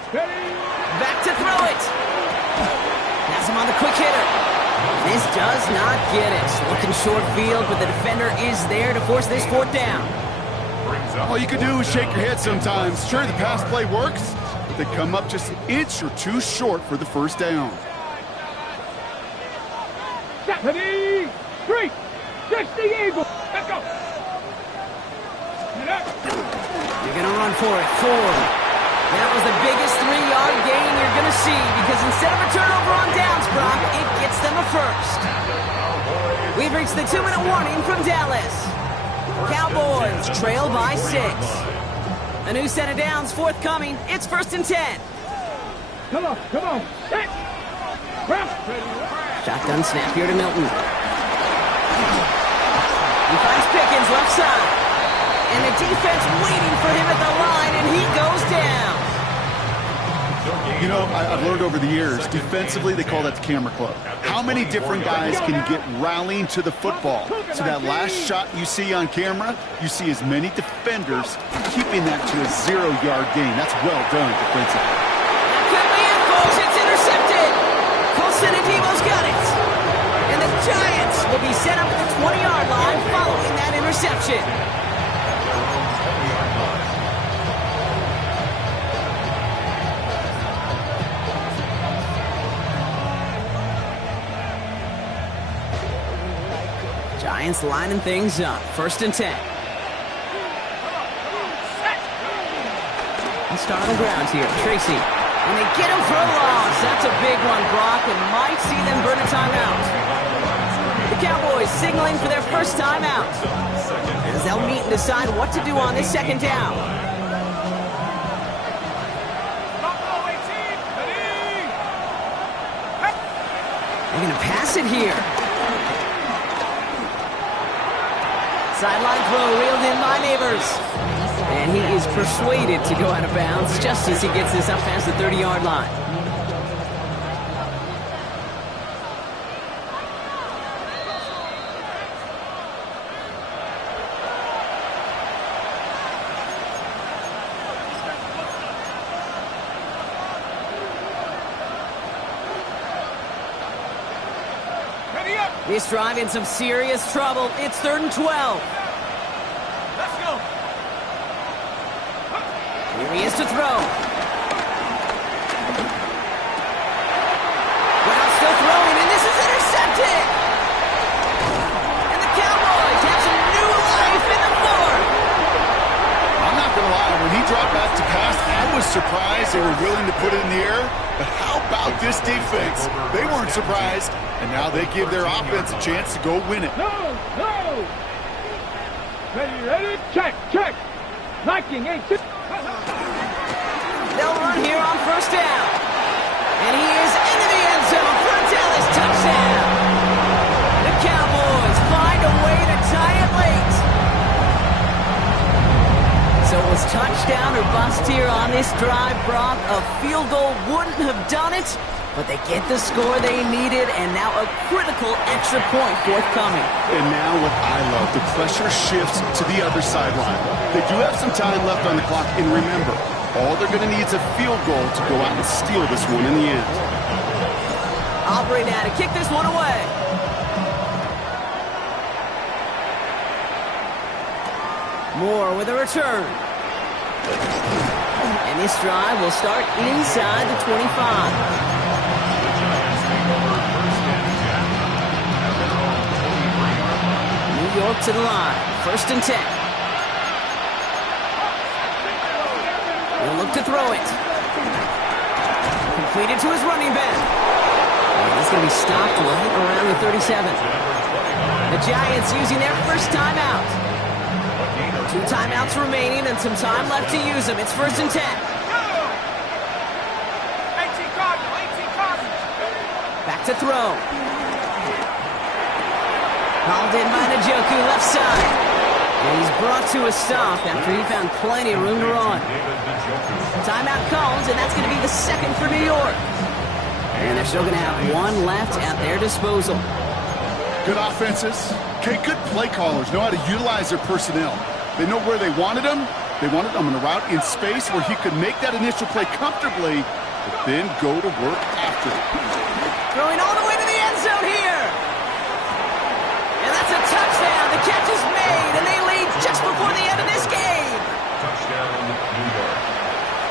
Ready. Back to throw it. Has him on the quick hitter. This does not get it. Looking short field, but the defender is there to force this 4th down. All you can do is shake your head sometimes. Sure, the pass play works, but they come up just an inch or two short for the 1st down. 70, 3, 60 Eagle. Let's go. You're going to run for it. 4. That was the biggest 3-yard gain you're going to see because instead of a turnover on downs, Brock, it gets them a first. We've reached the 2-minute warning from Dallas. Cowboys trail by 6. A new set of downs forthcoming. It's 1st and 10. Come on. Set. Shotgun snap here to Milton. He finds Pickens left side. And the defense waiting for him at the line, and he goes down. You know, I've learned over the years, defensively, they call that the camera club. How many different guys can you get rallying to the football? So that last shot you see on camera, you see as many defenders keeping that to a 0-yard gain. That's well done defensively. Could be it, folks. It's intercepted. Colson and Devo's got it. And the Giants will be set up at the 20-yard line following that interception. Giants lining things up. 1st and 10. Let's start on the ground here. Tracy. And they get him for a loss. That's a big one, Brock, and might see them burn a timeout. The Cowboys signaling for their first timeout as they'll meet and decide what to do on this 2nd down. They're going to pass it here. Sideline throw reeled in by Neighbors. And he is persuaded to go out of bounds just as he gets this up past the 30-yard line. This drive in some serious trouble. It's 3rd and 12. Let's go. Here he is to throw. Brown still throwing, and this is intercepted. And the Cowboys have some new life in the 4th. I'm not going to lie, when he dropped back to pass, I was surprised they were willing to put it in the air. But how about this defense? They weren't surprised, and now they give their offense a chance to go win it. No. Ready, check. Liking 8. They'll run here on 1st down. And he is into the end zone for a Dallas touchdown. The Cowboys find a way to tie it late. So it was touchdown or bust here on this drive, Brock. A field goal wouldn't have done it, but they get the score they needed, and now a critical extra point forthcoming. And now what I love, the pressure shifts to the other sideline. They do have some time left on the clock, and remember, all they're going to need is a field goal to go out and steal this one in the end. Aubrey now to kick this one away. Moore with a return. And this drive will start inside the 25. New York to the line. 1st and 10. He'll look to throw it. Completed to his running back. And he's going to be stopped right around the 37. The Giants using their first timeout. 2 timeouts remaining and some time left to use them. It's 1st and 10. 18 Cardinals. Back to throw. Hauled in by Njoku, left side. And he's brought to a stop after he found plenty of room to run. Timeout calls, and that's going to be the second for New York. And they're still going to have one left at their disposal. Good offenses. Okay, good play callers know how to utilize their personnel. They know where they wanted him. They wanted him in a route in space where he could make that initial play comfortably, but then go to work after it. Throwing all the way to the end zone here. And that's a touchdown. The catch is made, and they lead just before the end of this game. Touchdown, New York.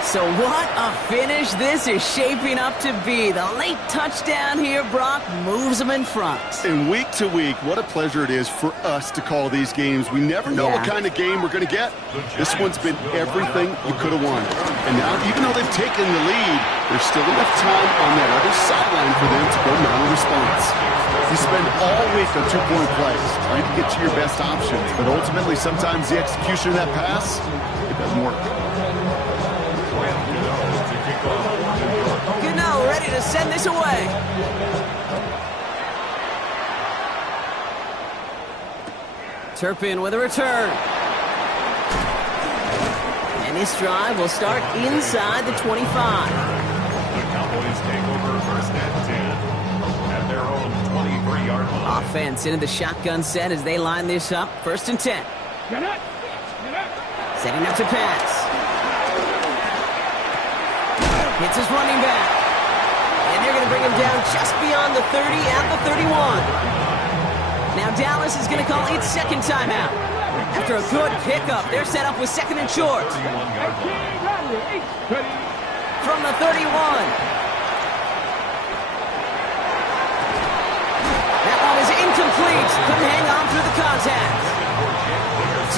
So what a finish this is shaping up to be. The late touchdown here, Brock, moves them in front. And week to week, what a pleasure it is for us to call these games. We never know what kind of game we're going to get. This one's been everything you could have wanted. And now, even though they've taken the lead, there's still enough time on that other sideline for them to go mount a response. You spend all week on two-point plays, trying to get to your best options, but ultimately, sometimes the execution of that pass, it doesn't work. Gano ready to send this away. Turpin with a return. And this drive will start inside the 25. The Cowboys take over first and 10 at their own 23-yard line. Offense into the shotgun set as they line this up. First and 10. Setting up to pass. Hits his running back. And they're going to bring him down just beyond the 30 at the 31. Now Dallas is going to call its second timeout. After a good pickup, they're set up with second and short. From the 31. That one is incomplete. Couldn't hang on through the contact.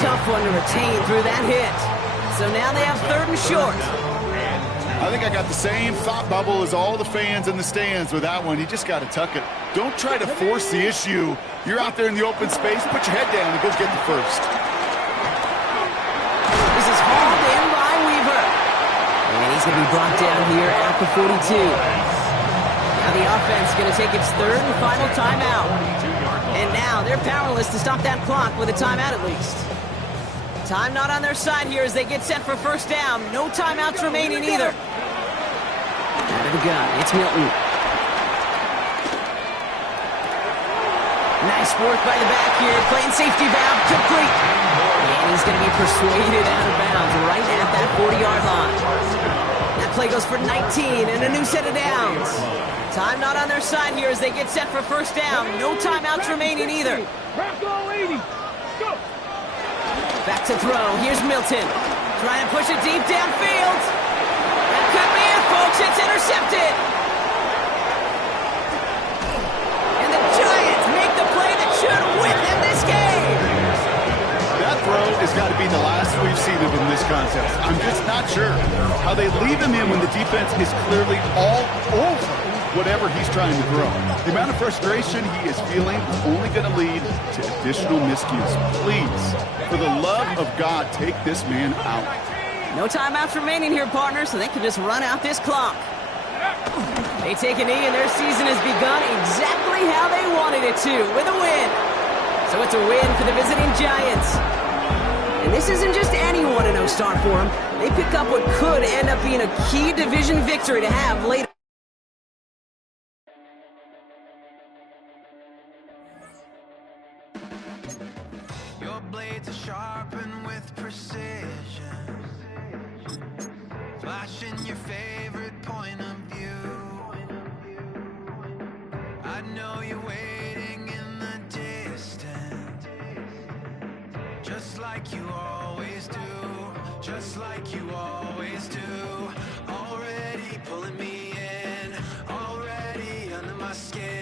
Tough one to retain through that hit. So now they have third and short. I think I got the same thought bubble as all the fans in the stands with that one. You just got to tuck it. Don't try to force the issue. You're out there in the open space. Put your head down and go get the first. This is hauled in by Weaver. And he's going to be brought down here at the 42. Now the offense is going to take its third and final timeout. And now they're powerless to stop that clock with a timeout at least. Time not on their side here as they get set for first down. No timeouts remaining either. Out of the gun, it's Milton. Nice work by the back here, playing safety valve, complete. And he's going to be persuaded out of bounds right at that 40-yard line. That play goes for 19 and a new set of downs. Time not on their side here as they get set for first down. No timeouts remaining either. Back to throw. Here's Milton. Trying to push it deep downfield. That could be it, folks. It's intercepted. And the Giants make the play that should win them this game. That throw has got to be the last we've seen of him this contest. I'm just not sure how they leave him in when the defense is clearly all over whatever he's trying to throw. The amount of frustration he is feeling is only going to lead to additional miscues. Please, for the love of God, take this man out. No timeouts remaining here, partner, so they can just run out this clock. They take a knee, and their season has begun exactly how they wanted it to, with a win. So it's a win for the visiting Giants. And this isn't just any 1-0 start for them. They pick up what could end up being a key division victory to have later. Blades are sharpened with precision, flashing your favorite point of view. I know you're waiting in the distance, just like you always do, just like you always do. Already pulling me in, already under my skin.